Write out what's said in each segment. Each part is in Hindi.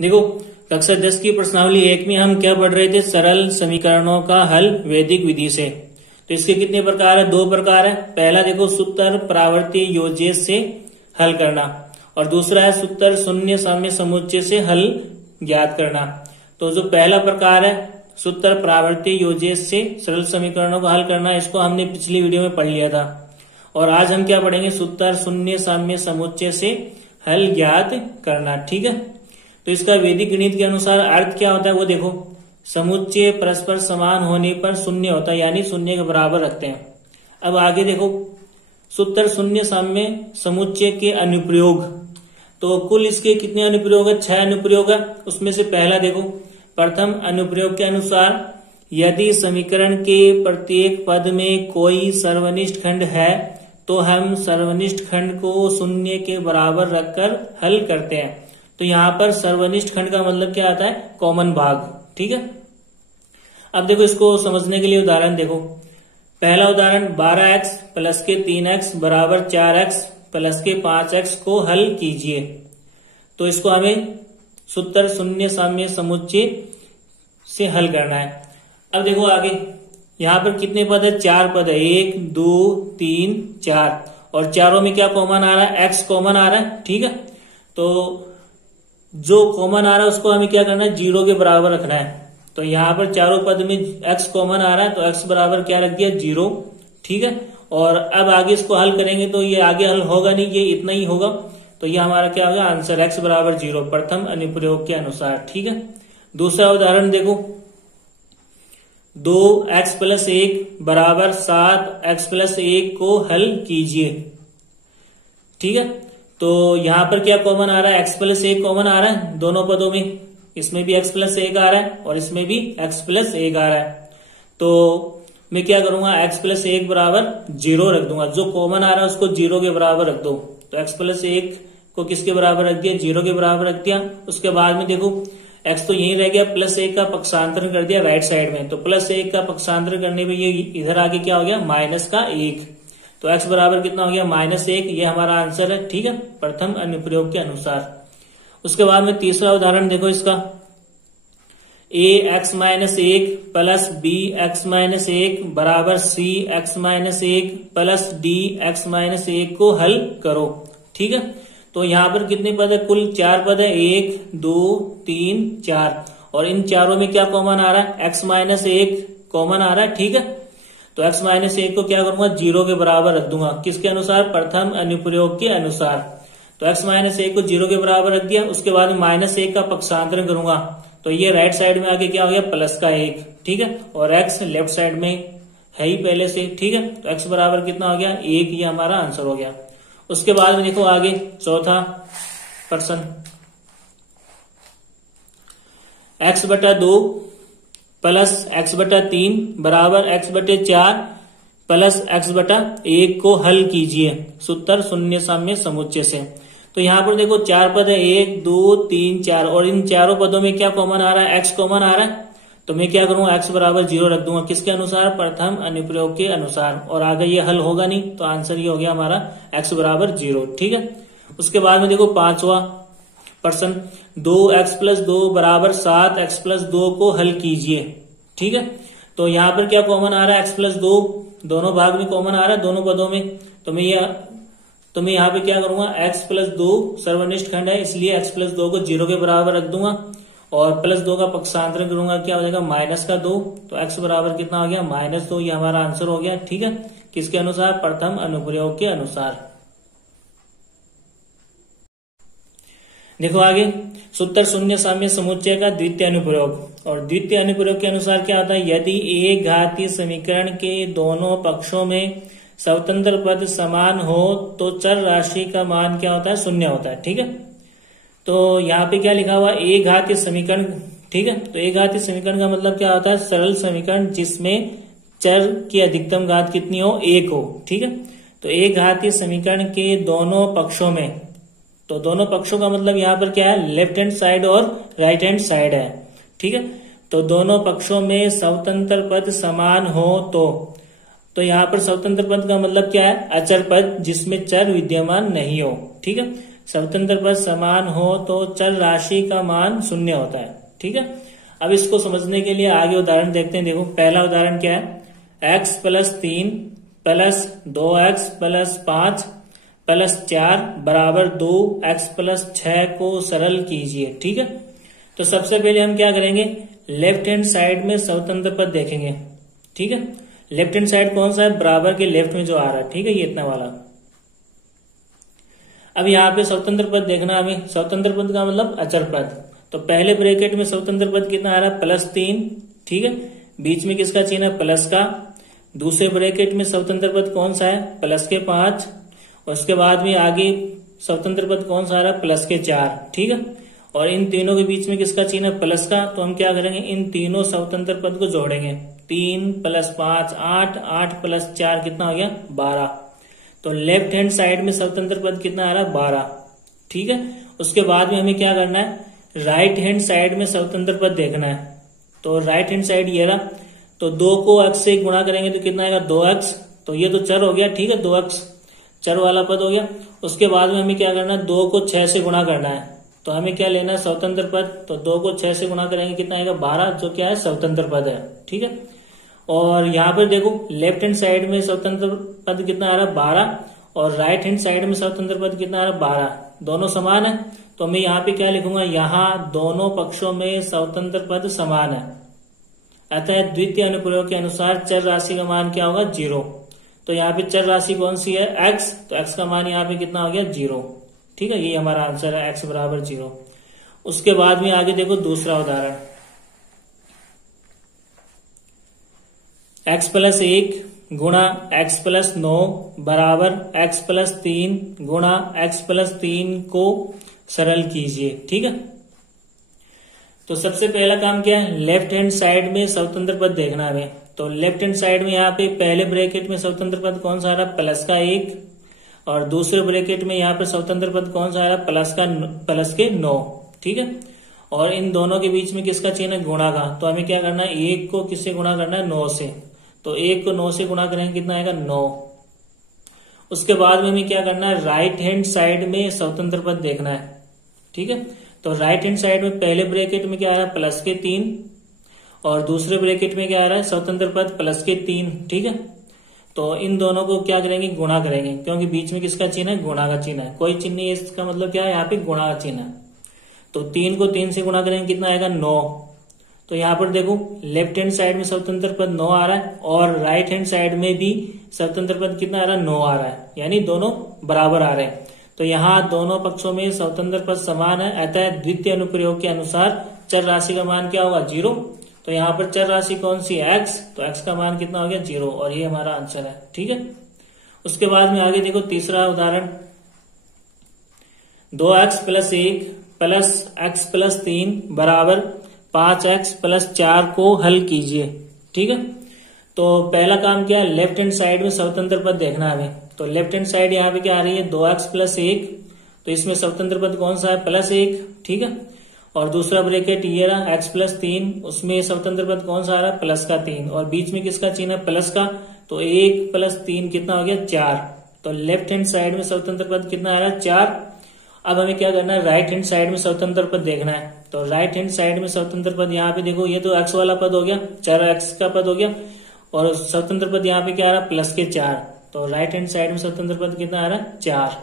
देखो, कक्षा 10 की प्रश्नावली 1 में हम क्या पढ़ रहे थे? सरल समीकरणों का हल वैदिक विधि से। तो इसके कितने प्रकार है? 2 प्रकार है। पहला देखो, सूत्र प्रावर्ती योज्य से हल करना, और दूसरा है सूत्र शून्य साम्य समुच्चय से हल ज्ञात करना। तो जो पहला प्रकार है सूत्र प्रावर्ती योज्य से सरल समीकरणों का हल करना, इसको हमने पिछली वीडियो में पढ़ लिया था। और आज हम क्या पढ़ेंगे? सूत्र शून्य साम्य समुच्चय से हल ज्ञात करना। ठीक है, तो इसका वैदिक गणित के अनुसार अर्थ क्या होता है वो देखो। समुच्चय परस्पर समान होने पर शून्य होता है, यानी शून्य के बराबर रखते हैं। अब आगे देखो, सूत्र शून्य साम्य समुच्चय के अनुप्रयोग। तो कुल इसके कितने अनुप्रयोग है? 6 अनुप्रयोग है। उसमें से पहला देखो, प्रथम अनुप्रयोग के अनुसार यदि समीकरण के प्रत्येक पद में कोई सर्वनिष्ठ खंड है तो हम सर्वनिष्ठ खंड को शून्य के बराबर रखकर हल करते हैं। तो यहाँ पर सर्वनिष्ठ खंड का मतलब क्या आता है? कॉमन भाग। ठीक है, अब देखो इसको समझने के लिए उदाहरण देखो। पहला उदाहरण, 12x प्लस के 3x बराबर 4x प्लस के 5x को हल कीजिए। तो इसको हमें सूत्र शून्य साम्य समुच्चय से हल करना है। अब देखो आगे, यहाँ पर कितने पद है? 4 पद है। 1 2 3 4, और चारों में क्या कॉमन आ रहा है? x कॉमन आ रहा है। ठीक है, तो जो कॉमन आ रहा है उसको हमें क्या करना है? 0 के बराबर रखना है। तो यहाँ पर चारों पद में x कॉमन आ रहा है, तो x बराबर क्या रख दिया? 0। ठीक है, और अब आगे इसको हल करेंगे तो ये आगे हल होगा नहीं, ये इतना ही होगा। तो ये हमारा क्या होगा? आंसर x बराबर 0, प्रथम अनुप्रयोग के अनुसार। ठीक है, दूसरा उदाहरण देखो, 2x प्लस 1 बराबर 7x प्लस 1 को हल कीजिए। ठीक है, तो यहां पर क्या कॉमन आ रहा है? x प्लस 1 कॉमन आ रहा है दोनों पदों में। इसमें भी x प्लस 1 आ रहा है और इसमें भी x प्लस 1 आ रहा है। तो मैं क्या करूंगा? x प्लस 1 बराबर 0 रख दूंगा। जो कॉमन आ रहा है उसको 0 के बराबर रख दो। तो x प्लस 1 को किसके बराबर रख दिया? 0 के बराबर रख दिया। उसके बाद में देखो, x तो यहीं रह गया, प्लस 1 का पक्षांतरण कर दिया राइट साइड में। तो प्लस 1 का पक्षांतरण करने पे ये इधर आगे क्या हो गया? माइनस का 1। तो x बराबर कितना हो गया? -1। ये हमारा आंसर है। ठीक है, प्रथम अनुप्रयोग के अनुसार। उसके बाद में तीसरा उदाहरण देखो इसका, ax-1 प्लस bx-1 बराबर cx-1 प्लस dx-1 को हल करो। ठीक है, तो यहाँ पर कितने पद है? कुल 4 पद है। 1 2 3 4, और इन चारों में क्या कॉमन आ रहा है? x-1 कॉमन आ रहा है। ठीक है, तो x-1 को क्या करूंगा? 0 के बराबर रख दूंगा। किसके अनुसार? प्रथम अनुप्रयोग के अनुसार। तो x-1 को 0 के बराबर रख दिया। उसके बाद में -1 का पक्षांतरण करूंगा, तो ये राइट साइड में आगे क्या हो गया? प्लस का 1। ठीक है, और x लेफ्ट साइड में है ही पहले से। ठीक है, तो x बराबर कितना हो गया? 1। ये हमारा आंसर हो गया। उसके बाद में देखो आगे चौथा प्रश्न, x/2 प्लस x/3 बराबर x/4 प्लस x/1 को हल कीजिए सूत्र शून्य साम्य समुच्चय से। तो यहाँ पर देखो 4 पद है। 1 2 3 4, और इन चारों पदों में क्या कॉमन आ रहा है? x कॉमन आ रहा है। तो मैं क्या करूंगा? x बराबर 0 रख दूंगा। किसके अनुसार? प्रथम अनुप्रयोग के अनुसार। और आगे ये हल होगा नहीं, तो आंसर ये हो गया हमारा x बराबर 0। ठीक है, उसके बाद में देखो पांचवा प्रश्न, 2x प्लस 2 बराबर 7x प्लस 2 को हल कीजिए। ठीक है, तो यहाँ पर क्या कॉमन आ रहा है? x प्लस 2 दोनों भाग में कॉमन आ रहा है, दोनों पदों में। तो मैं यहाँ पे क्या करूंगा? x प्लस 2 सर्वनिष्ठ खंड है, इसलिए x प्लस 2 को 0 के बराबर रख दूंगा, और प्लस 2 का पक्षांतरण करूंगा, क्या हो जाएगा? -2। तो x बराबर कितना हो गया? -2। ये हमारा आंसर हो गया। ठीक है, किसके अनुसार? प्रथम अनुप्रयोग के अनुसार। देखो आगे, सूत्र शून्य साम्य समुच्चय का द्वितीय अनुप्रयोग। और द्वितीय अनुप्रयोग के अनुसार क्या होता है? यदि एक घातीय समीकरण के दोनों पक्षों में स्वतंत्र पद समान हो तो चर राशि का मान क्या होता है? 0 होता है। ठीक है, तो यहाँ पे क्या लिखा हुआ? एक घातीय समीकरण। ठीक है, तो एक घातीय समीकरण का मतलब क्या होता है? सरल समीकरण जिसमें चर की अधिकतम घात कितनी हो? 1 हो। ठीक है, तो एक घातीय समीकरण के दोनों पक्षों में, तो दोनों पक्षों का मतलब यहाँ पर क्या है? लेफ्ट हैंड साइड और राइट हैंड साइड है। ठीक है, तो दोनों पक्षों में स्वतंत्र पद समान हो तो यहाँ पर स्वतंत्र पद का मतलब क्या है? अचर पद जिसमें चर विद्यमान नहीं हो। ठीक है, स्वतंत्र पद समान हो तो चर राशि का मान शून्य होता है। ठीक है, अब इसको समझने के लिए आगे उदाहरण देखते हैं। देखो पहला उदाहरण क्या है, x plus 3 plus 2x plus 5 plus 4 बराबर 2x प्लस 6 को सरल कीजिए। ठीक है, तो सबसे पहले हम क्या करेंगे, लेफ्ट हैंड साइड में स्वतंत्र पद देखेंगे। ठीक है, लेफ्ट हैंड साइड कौन सा है, बराबर के लेफ्ट में जो आ रहा है। ठीक है, ये इतना वाला। अब यहाँ पे स्वतंत्र पद देखना हमें, स्वतंत्र पद का मतलब अचर पद। तो पहले ब्रैकेट में स्वतंत्र पद कितना आ रहा है, +3। ठीक है, बीच में किसका चिन्ह है, प्लस का। दूसरे ब्रैकेट में स्वतंत्र पद कौन सा है, +5। और उसके बाद में आगे स्वतंत्र पद कौन सा आ रहा है, +4। ठीक है, और इन तीनों के बीच में किसका चिन्ह है, प्लस का। तो हम क्या करेंगे, इन तीनों स्वतंत्र पद को जोड़ेंगे। 3 + 5 8, 8 + 4 कितना हो गया, 12। तो लेफ्ट हैंड साइड में स्वतंत्र पद कितना आ रहा है, 12। ठीक है, उसके बाद में हमें क्या करना है, राइट हैंड साइड में स्वतंत्र पद देखना है। तो राइट हैंड साइड ये रहा, तो 2 को x से गुणा करेंगे तो कितना आएगा, 2x। तो ये तो चर हो गया। ठीक है, 2x चर वाला पद हो गया। उसके बाद में हमें क्या करना है, 2 को 6 से गुणा करना है। तो हमें क्या लेना है, स्वतंत्र पद। तो 2 को 6 से गुणा करेंगे कितना आएगा, 12, जो क्या है, स्वतंत्र पद है। ठीक है, और यहाँ पर देखो लेफ्ट हैंड साइड में स्वतंत्र पद कितना आ रहा है, 12। और राइट हैंड साइड में स्वतंत्र पद कितना आ रहा है, 12। दोनों समान है। तो मैं यहाँ पे क्या लिखूंगा, यहाँ दोनों पक्षों में स्वतंत्र पद समान है, अतः द्वितीय अनुप्रयोग के अनुसार चर राशि का मान क्या होगा, 0। तो यहाँ पे चर राशि कौन सी है, x। तो x का मान यहाँ पे कितना हो गया, 0। ठीक है, ये हमारा आंसर है, x बराबर 0। उसके बाद में आगे देखो दूसरा उदाहरण, x + 1 गुणा x + 9 बराबर x + 3 गुणा x + 3 को सरल कीजिए। ठीक है, तो सबसे पहला काम क्या है, लेफ्ट हैंड साइड में स्वतंत्र पद देखना है। तो लेफ्ट हैंड साइड में यहाँ पे पहले ब्रैकेट में स्वतंत्र पद कौन सा आ रहा है, +1। और दूसरे ब्रैकेट में यहाँ पे स्वतंत्र पद कौन सा आ रहा है, +9। ठीक है, और इन दोनों के बीच में किसका चिन्ह है, गुणा का। तो हमें क्या करना है, 1 को किससे गुणा करना है, 9 से। तो 1 को 9 से गुणा करेंगे कितना आएगा, 9। उसके बाद में हमें क्या करना है, राइट हैंड साइड में स्वतंत्र पद देखना है। ठीक है, तो राइट हैंड साइड में पहले ब्रैकेट में क्या आ रहा है, +3। और दूसरे ब्रैकेट में क्या आ रहा है, स्वतंत्र पद +3। ठीक है, तो इन दोनों को क्या करेंगे, गुणा करेंगे, क्योंकि बीच में किसका चिन्ह है, गुणा का चिन्ह है। कोई चिन्ह नहीं है, इसका मतलब क्या है, यहाँ पे गुणा का चिन्ह है। तो 3 को 3 से गुणा करेंगे कितना आएगा, 9। तो यहाँ पर देखो लेफ्ट हैंड साइड में स्वतंत्र पद 9 आ रहा है, और राइट हैंड साइड में भी स्वतंत्र पद कितना आ रहा है, 9 आ रहा है, यानी दोनों बराबर आ रहे हैं। तो यहाँ दोनों पक्षों में स्वतंत्र पद समान है, अतः द्वितीय अनुप्रयोग के अनुसार चर राशि का मान क्या होगा, 0। तो यहाँ पर चर राशि कौन सी है, x। तो x का मान कितना हो गया, 0, और ये हमारा आंसर है। ठीक है, उसके बाद में आगे देखो तीसरा उदाहरण, 2x + 1 प्लस x + 3 बराबर 5x + 4 को हल कीजिए। ठीक है, तो पहला काम क्या है, लेफ्ट हैंड साइड में स्वतंत्र पद देखना है हमें। तो लेफ्ट हैंड साइड यहाँ पे क्या आ रही है, 2x + 1। तो इसमें स्वतंत्र पद कौन सा है, +1। ठीक है, और दूसरा ब्रैकेट ये रहा x + 3, उसमें स्वतंत्र पद कौन सा आ रहा है, +3। और बीच में किसका चिन्ह है, प्लस का। तो 1 + 3 कितना हो गया, 4। तो लेफ्ट हैंड साइड में स्वतंत्र पद कितना आ रहा है, 4। अब हमें क्या करना है, राइट हैंड साइड में स्वतंत्र पद देखना है। तो राइट हैंड साइड में स्वतंत्र पद यहाँ पे देखो, ये तो x वाला पद हो गया, चर x का पद हो गया, और स्वतंत्र पद यहाँ पे क्या आ रहा है, +4। तो राइट हैंड साइड में स्वतंत्र पद कितना आ रहा है, 4।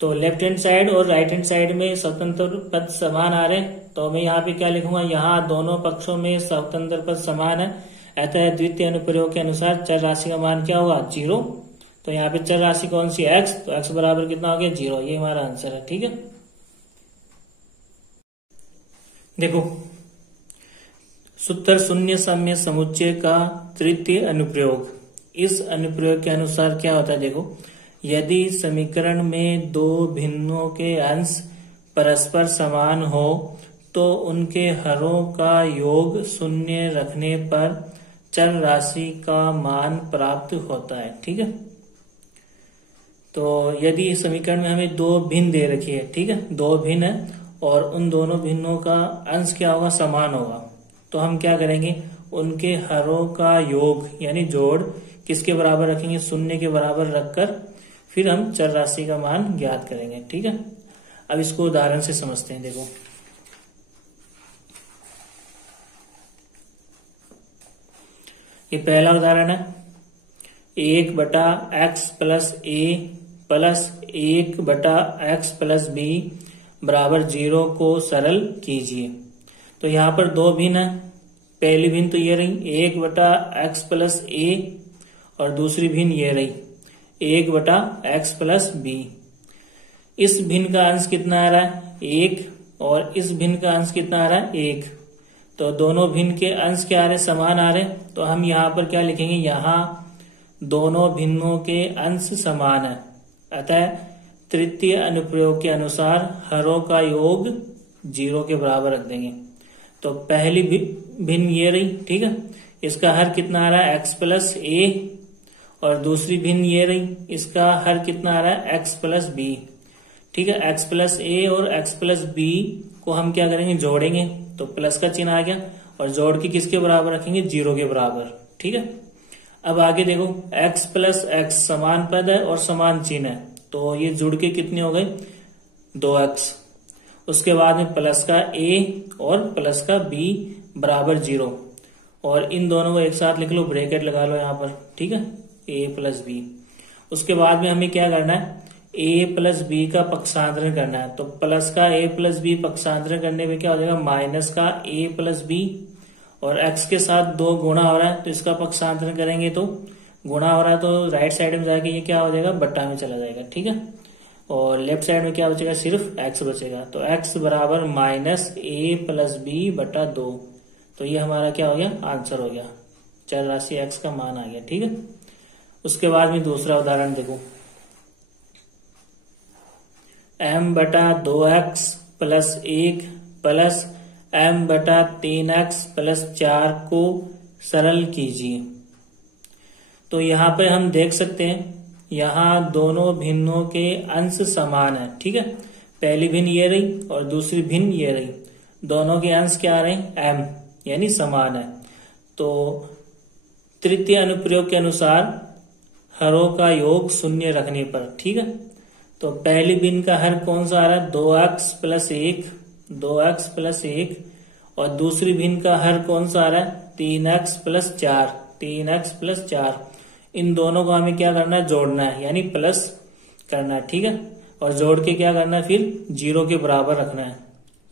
तो लेफ्ट हैंड साइड और राइट हैंड साइड में स्वतंत्र पद समान आ रहे हैं। तो मैं यहाँ पे क्या लिखूंगा, यहाँ दोनों पक्षों में स्वतंत्र पद समान है, अतः द्वितीय अनुप्रयोग के अनुसार चर राशि का मान क्या होगा, 0। तो यहाँ पे चर राशि कौन सी है, x। तो x बराबर कितना हो गया, 0। ये हमारा आंसर है। ठीक है, देखो सूत्र शून्य साम्य समुच्चय का तृतीय अनुप्रयोग। इस अनुप्रयोग के अनुसार क्या होता है, देखो यदि समीकरण में दो भिन्नों के अंश परस्पर समान हो तो उनके हरों का योग शून्य रखने पर चर राशि का मान प्राप्त होता है। ठीक है, तो यदि समीकरण में हमें दो भिन्न दे रखी है, ठीक है, दो भिन्न है और उन दोनों भिन्नों का अंश क्या होगा, समान होगा, तो हम क्या करेंगे, उनके हरों का योग यानी जोड़ किसके बराबर रखेंगे, शून्य के बराबर रखकर फिर हम चर राशि का मान ज्ञात करेंगे। ठीक है। अब इसको उदाहरण से समझते हैं। देखो ये पहला उदाहरण है, 1/x प्लस ए प्लस 1/x प्लस बी बराबर 0 को सरल कीजिए। तो यहाँ पर दो भिन्न है, पहली भिन्न तो ये रही 1/x प्लस ए और दूसरी भिन्न ये रही 1/x प्लस बी। इस भिन्न का अंश कितना आ रहा है 1 और इस भिन्न का अंश कितना आ रहा है 1। तो दोनों भिन्न के अंश क्या आ रहे समान आ रहे, तो हम यहाँ पर क्या लिखेंगे, यहाँ दोनों भिन्नों के अंश समान है, अतः तृतीय अनुप्रयोग के अनुसार हरों का योग 0 के बराबर रख देंगे। तो पहली भिन्न ये रही, ठीक है, इसका हर कितना आ रहा है x प्लस ए और दूसरी भिन्न ये रही, इसका हर कितना आ रहा है x प्लस बी। ठीक है, x प्लस ए और x प्लस बी को हम क्या करेंगे जोड़ेंगे, तो प्लस का चिन्ह आ गया और जोड़ के किसके बराबर रखेंगे 0 के बराबर। ठीक है, अब आगे देखो x प्लस एक्स समान पद है और समान चिन्ह है, तो ये जुड़ के कितने हो गए 2x। उसके बाद में प्लस का a और प्लस का b बराबर 0 और इन दोनों को एक साथ लिख लो, ब्रैकेट लगा लो यहाँ पर। ठीक है, a प्लस बी। उसके बाद में हमें क्या करना है a प्लस बी का पक्षांतरण करना है, तो प्लस का a प्लस बी पक्षांतरण करने में क्या हो जाएगा माइनस का a प्लस बी और x के साथ 2 गुणा हो रहा है तो इसका पक्षांतरण करेंगे तो गुणा हो रहा है तो राइट साइड में जाके ये क्या हो जाएगा बट्टा में चला जाएगा। ठीक है, और लेफ्ट साइड में क्या बचेगा सिर्फ x बचेगा, तो x बराबर माइनस a प्लस बी बटा 2। तो ये हमारा क्या हो गया आंसर हो गया, चर राशि x का मान आ गया। ठीक है, उसके बाद में दूसरा उदाहरण देखो, m/2x plus 1 plus m/3x plus 4 को सरल कीजिए। तो यहाँ पे हम देख सकते हैं यहाँ दोनों भिन्नों के अंश समान है। ठीक है, पहली भिन्न ये रही और दूसरी भिन्न ये रही, दोनों के अंश क्या आ रहे हैं m यानी समान है। तो तृतीय अनुप्रयोग के अनुसार हरों का योग 0 रखने पर, ठीक है, तो पहली भिन्न का हर कौन सा आ रहा है 2x प्लस 1 2x प्लस 1 और दूसरी भिन्न का हर कौन सा आ रहा है 3x प्लस 4 3x प्लस 4। इन दोनों को हमें क्या करना है जोड़ना है यानी प्लस करना है। ठीक है, और जोड़ के क्या करना है फिर 0 के बराबर रखना है।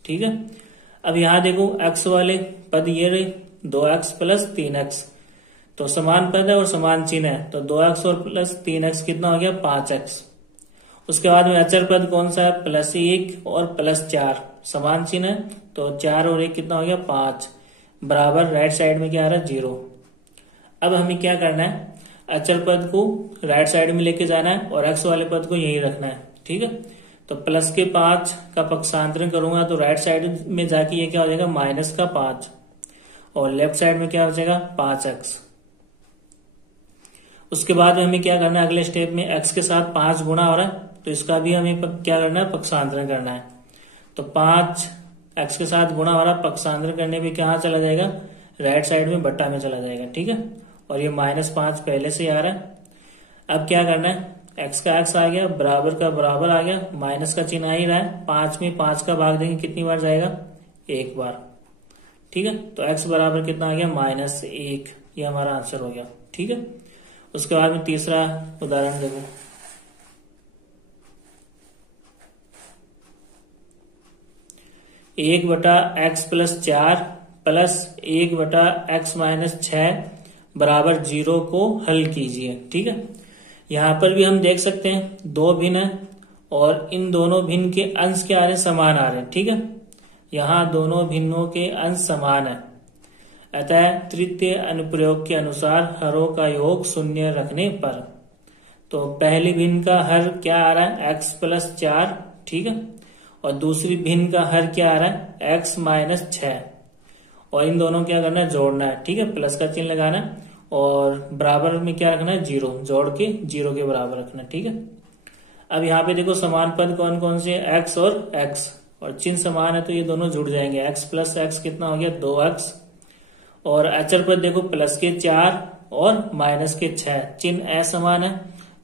ठीक है, अब यहाँ देखो x वाले पद ये रहे 2x प्लस 3x, तो समान पद है और समान चिन्ह है, तो 2x और प्लस 3x कितना हो गया 5x। उसके बाद में अचर पद कौन सा है प्लस 1 और प्लस 4, समान चिन्ह है, तो 4 और 1 कितना हो गया 5 बराबर राइट साइड में क्या आ रहा है 0। अब हमें क्या करना है अचर पद को राइट साइड में लेके जाना है और x वाले पद को यही रखना है। ठीक है, तो प्लस के 5 का पक्षांतरण करूंगा तो राइट साइड में जाके ये क्या हो जाएगा माइनस का 5 और लेफ्ट साइड में क्या हो जाएगा 5x। उसके बाद में हमें क्या करना है अगले स्टेप में x के साथ 5 गुणा हो रहा है तो इसका भी हमें क्या करना है पक्षांतरण करना है। तो 5 x के साथ गुणा हो रहा है, पक्षांतरण करने में कहाँ चला जाएगा राइट साइड में बट्टा में चला जाएगा। ठीक है, और ये -5 पहले से आ रहा है। अब क्या करना है x का x आ गया, बराबर का बराबर आ गया, माइनस का चिन्ह आ ही रहा है, 5 में 5 का भाग देंगे कितनी बार जाएगा 1 बार। ठीक है, तो x बराबर कितना आ गया -1, ये हमारा आंसर हो गया। ठीक है, उसके बाद में तीसरा उदाहरण देखो, एक बटा x plus 4 plus 1/x minus 6 बराबर 0 को हल कीजिए। ठीक है, यहाँ पर भी हम देख सकते हैं दो भिन्न है और इन दोनों भिन्न के अंश क्या आ रहे हैं समान आ रहे हैं। ठीक है, यहाँ दोनों भिन्नों के अंश समान है, अतः तृतीय अनुप्रयोग के अनुसार हरों का योग 0 रखने पर, तो पहली भिन्न का हर क्या आ रहा है x प्लस 4, ठीक है, और दूसरी भिन्न का हर क्या आ रहा है x माइनस 6 और इन दोनों क्या करना है जोड़ना है। ठीक है, प्लस का चिन्ह लगाना है और बराबर में क्या रखना है 0, जोड़ के 0 के बराबर रखना है। ठीक है, अब यहाँ पे देखो समान पद कौन कौन से x और x और चिन्ह समान है तो ये दोनों जुड़ जाएंगे। x प्लस x कितना हो गया 2x और अचर पद देखो प्लस के 4 और माइनस के 6, चिन्ह असमान है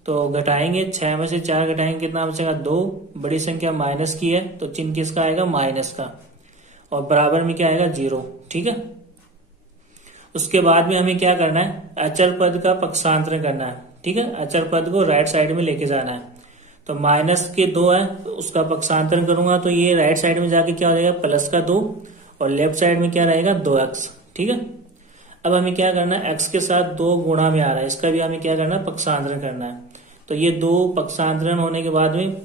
तो घटाएंगे, 6 में से 4 घटाएंगे, कितना बचेगा 2। बड़ी संख्या माइनस की है तो चिन्ह किसका आएगा, माइनस का, और बराबर में क्या आएगा 0। ठीक है। उसके बाद में हमें क्या करना है, अचर पद का पक्षांतरण करना है। ठीक है, अचर पद को राइट साइड में लेके जाना है। तो माइनस के 2 है तो उसका पक्षांतरण करूंगा तो ये राइट साइड में जाके क्या हो जाएगा, प्लस का 2, और लेफ्ट साइड में क्या रहेगा 2x। ठीक है। अब हमें क्या करना है, x के साथ 2 गुणा में आ रहा है, इसका भी हमें क्या करना है, पक्षांतरण करना है। तो ये 2 पक्षांतरण होने के बाद में,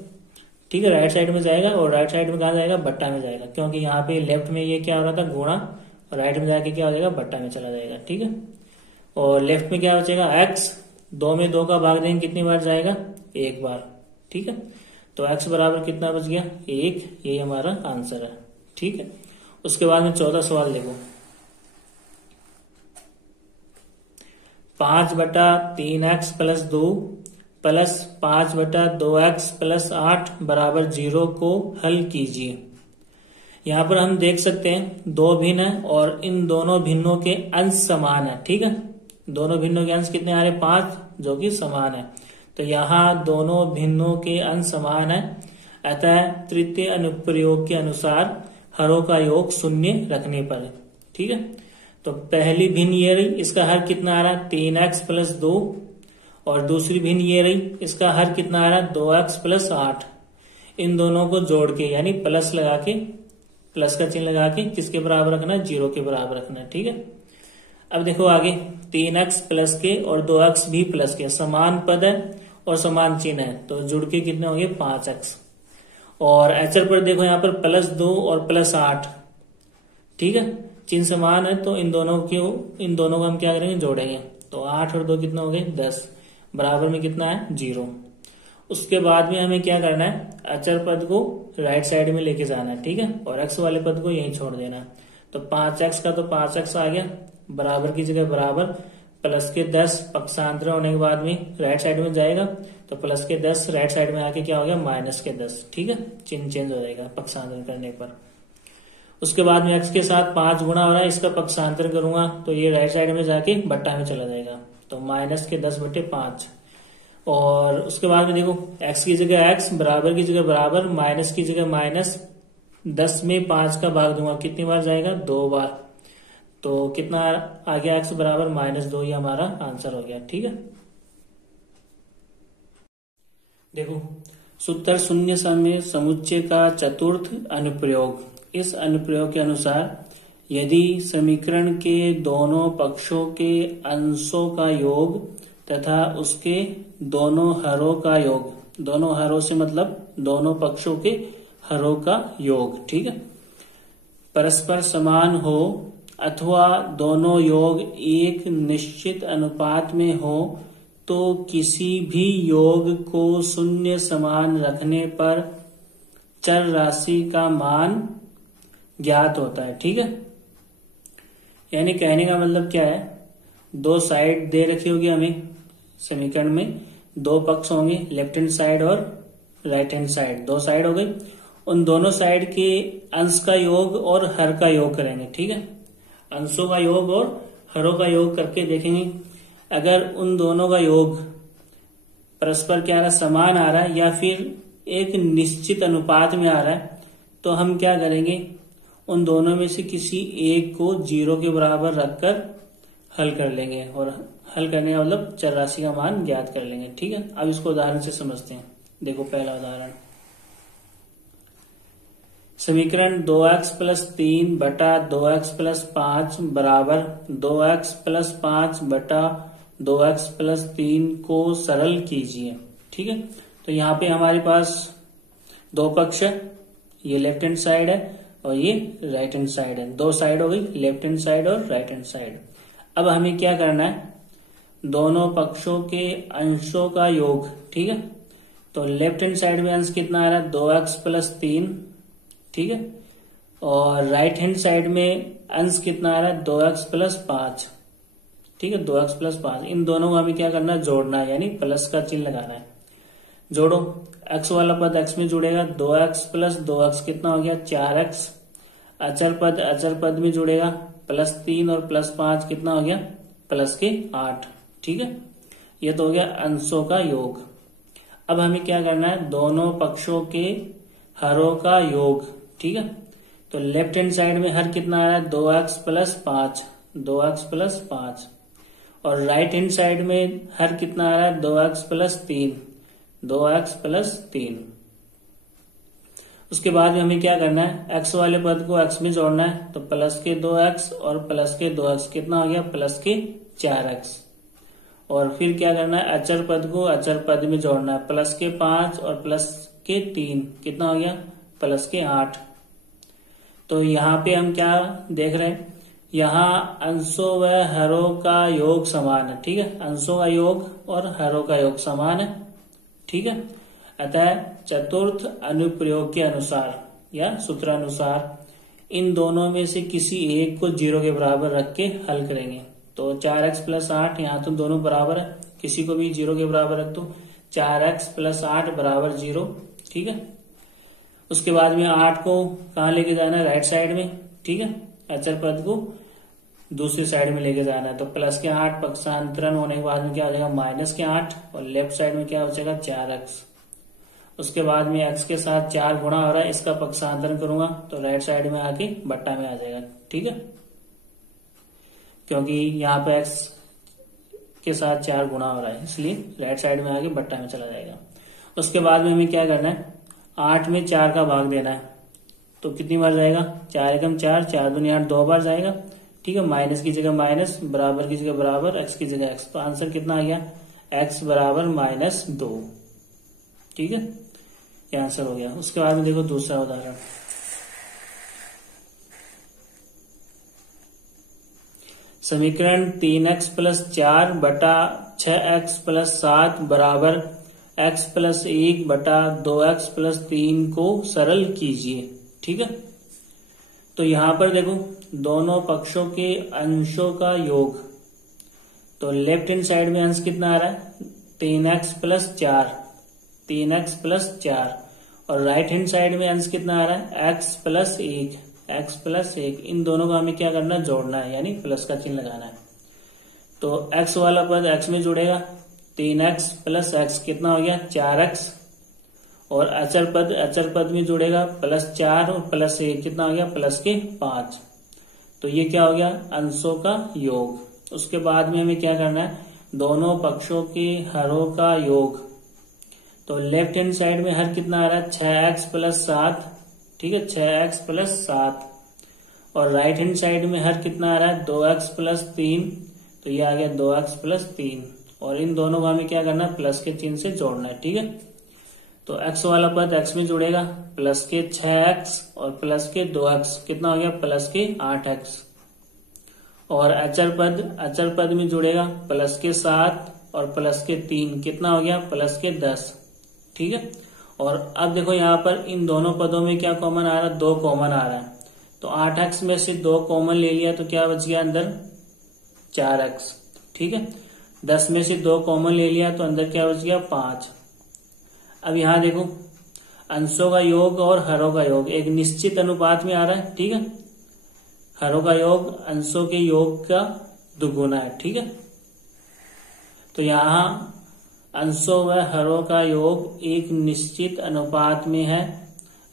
ठीक है, राइट साइड में जाएगा, और राइट साइड में कहा जाएगा, बट्टा में जाएगा, क्योंकि यहाँ पे लेफ्ट में ये क्या हो रहा था, गुणा, और राइट में जाके क्या हो जाएगा, बट्टा में चला जाएगा। ठीक है। और लेफ्ट में क्या बचेगा, x, 2 में 2 का भाग देंगे कितनी बार जाएगा, 1 बार। ठीक है। तो x बराबर कितना बच गया, 1। ये हमारा आंसर है। ठीक है। उसके बाद में 14 सवाल देखो, 5/3x + 2 + 5/2x + 8 = 0 को हल कीजिए। यहां पर हम देख सकते हैं 2 भिन्न है और इन दोनों भिन्नों के अंश समान है। ठीक है। दोनों भिन्नों के अंश कितने आ रहे, 5, जो कि समान है। तो यहाँ दोनों भिन्नों के अंश समान है, अतः तृतीय अनुप्रयोग के अनुसार हरों का योग 0 रखने पर। ठीक है। तो पहली भिन्न ये रही, इसका हर कितना आ रहा है, 3x + 2, और दूसरी भिन्न ये रही, इसका हर कितना आ रहा है, 2x + 8। इन दोनों को जोड़ के, यानी प्लस लगा के, प्लस का चिन्ह लगा के किसके बराबर रखना है, 0 के बराबर रखना है। ठीक है। अब देखो आगे, 3x प्लस के और 2x भी प्लस के, समान पद है और समान चिन्ह है, तो जुड़ के कितने होंगे, 5x। और अचर पर देखो यहाँ पर +2 और +8। ठीक है। चिन्ह समान है तो इन दोनों को हम क्या करेंगे, जोड़ेंगे। तो 8 और 2 कितना हो गए, 10, बराबर में कितना है, 0। उसके बाद में हमें क्या करना है, अचर पद को राइट साइड में लेके जाना है। ठीक है। और x वाले पद को यहीं छोड़ देना है। तो 5x का तो 5x आ गया, बराबर की जगह बराबर, प्लस के 10 पक्षांतर होने के बाद में राइट साइड में जाएगा, तो प्लस के 10 राइट साइड में आके क्या हो गया, माइनस के 10। ठीक है। चिन्ह चेंज हो जाएगा पक्षांतर करने पर। उसके बाद में x के साथ 5 गुणा हो रहा है, इसका पक्षांतर करूंगा तो ये राइट साइड में जाके बट्टा में चला जाएगा, तो -10/5। और उसके बाद में देखो, x की जगह x, बराबर की जगह बराबर, माइनस की जगह माइनस, 10 में 5 का भाग दूंगा, कितनी बार जाएगा, 2 बार। तो कितना आ गया, x बराबर -2, ये हमारा आंसर हो गया। ठीक है। देखो, सूत्र शून्य समय समुच्चय का चतुर्थ अनुप्रयोग। इस अनुप्रयोग के अनुसार यदि समीकरण के दोनों पक्षों के अंशों का योग तथा उसके दोनों हरों का योग, दोनों हरों से मतलब दोनों पक्षों के हरों का योग, ठीक है, परस्पर समान हो अथवा दोनों योग एक निश्चित अनुपात में हो, तो किसी भी योग को शून्य समान रखने पर चर राशि का मान ज्ञात होता है। ठीक है। यानी कहने का मतलब क्या है, 2 साइड दे रखी होगी हमें समीकरण में, 2 पक्ष होंगे, लेफ्ट हैंड साइड और राइट हैंड साइड, 2 साइड हो गई। उन दोनों साइड के अंश का योग और हर का योग करेंगे। ठीक है। अंशों का योग और हरों का योग करके देखेंगे, अगर उन दोनों का योग परस्पर क्या आ रहा है, समान आ रहा है या फिर एक निश्चित अनुपात में आ रहा है, तो हम क्या करेंगे, उन दोनों में से किसी एक को 0 के बराबर रखकर हल कर लेंगे, और हल करने का मतलब चर राशि का मान ज्ञात कर लेंगे। ठीक है। अब इसको उदाहरण से समझते हैं। देखो पहला उदाहरण, समीकरण 2x + 3 बटा 2x + 5 बराबर 2x + 5 बटा 2x + 3 को सरल कीजिए। ठीक है। तो यहाँ पे हमारे पास 2 पक्ष है, ये लेफ्ट हैंड साइड है और ये राइट हैंड साइड है, 2 साइड हो गई, लेफ्ट हैंड साइड और राइट हैंड साइड। अब हमें क्या करना है, दोनों पक्षों के अंशों का योग। ठीक है। तो लेफ्ट हैंड साइड में अंश कितना आ रहा है, 2x + 3, ठीक है, और राइट हैंड साइड में अंश कितना आ रहा है, 2x + 5, ठीक है, 2x + 5। इन दोनों को हमें क्या करना है, जोड़ना है, यानी प्लस का चिन्ह लगाना है। जोड़ो, x वाला पद x में जुड़ेगा, 2x + 2x कितना हो गया, 4x। अचर पद में जुड़ेगा, +3 और +5 कितना हो गया, +8। ठीक है। ये तो हो गया अंशों का योग। अब हमें क्या करना है, दोनों पक्षों के हरों का योग। ठीक है, तो लेफ्ट हैंड साइड में हर कितना आ रहा है 2x प्लस 5, 2x प्लस 5, और राइट हैंड साइड में हर कितना आ रहा है 2x प्लस 3, 2x प्लस 3। उसके बाद में हमें क्या करना है, x वाले पद को x में जोड़ना है, तो प्लस के 2x और प्लस के 2x कितना हो गया, प्लस के 4x। और फिर क्या करना है, अचर पद को अचर पद में जोड़ना है, प्लस के 5 और प्लस के 3 कितना हो गया, प्लस के 8। तो यहाँ पे हम क्या देख रहे हैं, यहाँ अंशों व हरों का योग समान है। ठीक है, अंशों का योग और हरों का योग समान है। ठीक है, अतः चतुर्थ अनुप्रयोग के अनुसार या सूत्रानुसार इन दोनों में से किसी एक को 0 के बराबर रख के हल करेंगे। तो 4x प्लस 8 यहाँ तो दोनों बराबर है, किसी को भी 0 के बराबर रख दो, 4x प्लस 8 बराबर 0। ठीक है, उसके बाद में 8 को कहाँ लेके जाना है, राइट साइड में। ठीक है, अचर पद को दूसरी साइड में लेके जाना है, तो प्लस के 8 पक्षांतरण होने के बाद में क्या हो जाएगा, माइनस के 8, और लेफ्ट साइड में क्या हो जाएगा 4x। उसके बाद में x के साथ 4 गुणा हो रहा है, इसका पक्षांतरण करूंगा तो राइट साइड में आके बट्टा में आ जाएगा। ठीक है, क्योंकि यहाँ पे x के साथ 4 गुणा हो रहा है, इसलिए राइट साइड में आके बट्टा में चला जाएगा। उसके बाद में हमें क्या करना है, 8 में 4 का भाग देना है, तो कितनी बार जाएगा, 4 एकम 4, 4 दूनी 8, 2 बार जाएगा। ठीक है, माइनस की जगह माइनस, बराबर की जगह बराबर, x की जगह x, तो आंसर कितना आ गया, x बराबर -2। ठीक है, ये आंसर हो गया। उसके बाद में देखो दूसरा उदाहरण, समीकरण 3x प्लस 4 बटा 6x प्लस 7 बराबर x प्लस 1 बटा 2x प्लस 3 को सरल कीजिए। ठीक है, तो यहां पर देखो दोनों पक्षों के अंशों का योग, तो लेफ्ट हैंड साइड में अंश कितना आ रहा है 3x प्लस 4, 3x प्लस 4, और राइट हैंड साइड में अंश कितना आ रहा है x प्लस 1, x प्लस 1। इन दोनों का हमें क्या करना है, जोड़ना है, यानी प्लस का चिन्ह लगाना है। तो x वाला पद x में जुड़ेगा, 3x प्लस x कितना हो गया 4x, और अचर पद में जुड़ेगा प्लस 4 और प्लस 1 कितना हो गया प्लस के 5। तो ये क्या हो गया, अंशों का योग। उसके बाद में हमें क्या करना है, दोनों पक्षों के हरों का योग, तो लेफ्ट हैंड साइड में हर कितना आ रहा है 6x प्लस 7। ठीक है, 6x प्लस 7, और राइट हैंड साइड में हर कितना आ रहा है 2x प्लस 3, तो ये आ गया 2x प्लस 3, और इन दोनों को हमें क्या करना है, प्लस के चिन्ह से जोड़ना है। ठीक है, तो x वाला पद x में जुड़ेगा, प्लस के 6x और प्लस के 2x कितना हो गया प्लस के 8x, और अचर पद में जुड़ेगा प्लस के 7 और प्लस के 3 कितना हो गया प्लस के 10। ठीक है, और अब देखो यहाँ पर इन दोनों पदों में क्या कॉमन आ रहा है, 2 कॉमन आ रहा है, तो 8x में से 2 कॉमन ले लिया तो क्या बच गया अंदर 4x। ठीक है, 10 में से 2 कॉमन ले लिया तो अंदर क्या बच गया 5। अब यहाँ देखो अंशों का योग और हरों का योग एक निश्चित अनुपात में आ रहा है। ठीक है, हरों का योग अंशों के योग का दुगुना है। ठीक है, तो यहाँ अंशों व हरों का योग एक निश्चित अनुपात में है,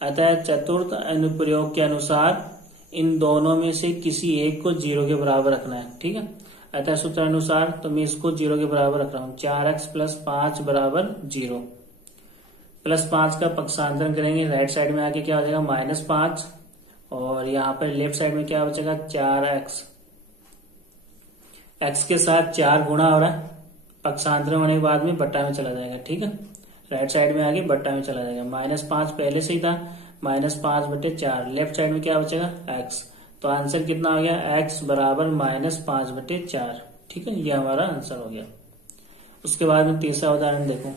अतः चतुर्थ अनुप्रयोग के अनुसार इन दोनों में से किसी एक को 0 के बराबर रखना है। ठीक है, अतः सूत्र अनुसार तो मैं इसको 0 के बराबर रख रहा हूं, 4x प्लस 5 बराबर 0। प्लस 5 का पक्षांतरण करेंगे, राइट साइड में आके क्या हो जाएगा -5, और यहाँ पर लेफ्ट साइड में क्या बचेगा 4x। x के साथ 4 गुणा हो रहा है, पक्षांतरण होने के बाद में बट्टा में चला जाएगा। ठीक है, राइट साइड में आगे बट्टा में चला जाएगा, -5 पहले से ही था, -5/4, लेफ्ट साइड में क्या बचेगा x, तो आंसर कितना हो गया x बराबर -5/4। ठीक है, ये हमारा आंसर हो गया। उसके बाद में तीसरा उदाहरण देखो,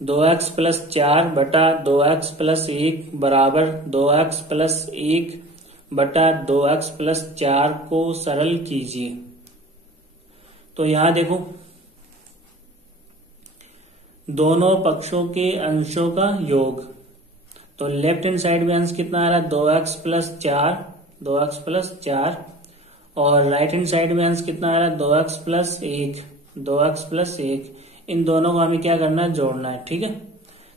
2x प्लस 4 बटा 2x प्लस 1 बराबर 2x प्लस 1 बटा 2x प्लस 4 को सरल कीजिए। तो यहां देखो दोनों पक्षों के अंशों का योग, तो लेफ्ट हैंड साइड में अंश कितना आ रहा है 2x प्लस 4, 2x प्लस 4, और राइट हैंड साइड में अंश कितना आ रहा है 2x प्लस 1, 2x प्लस 1। इन दोनों को हमें क्या करना है, जोड़ना है। ठीक है,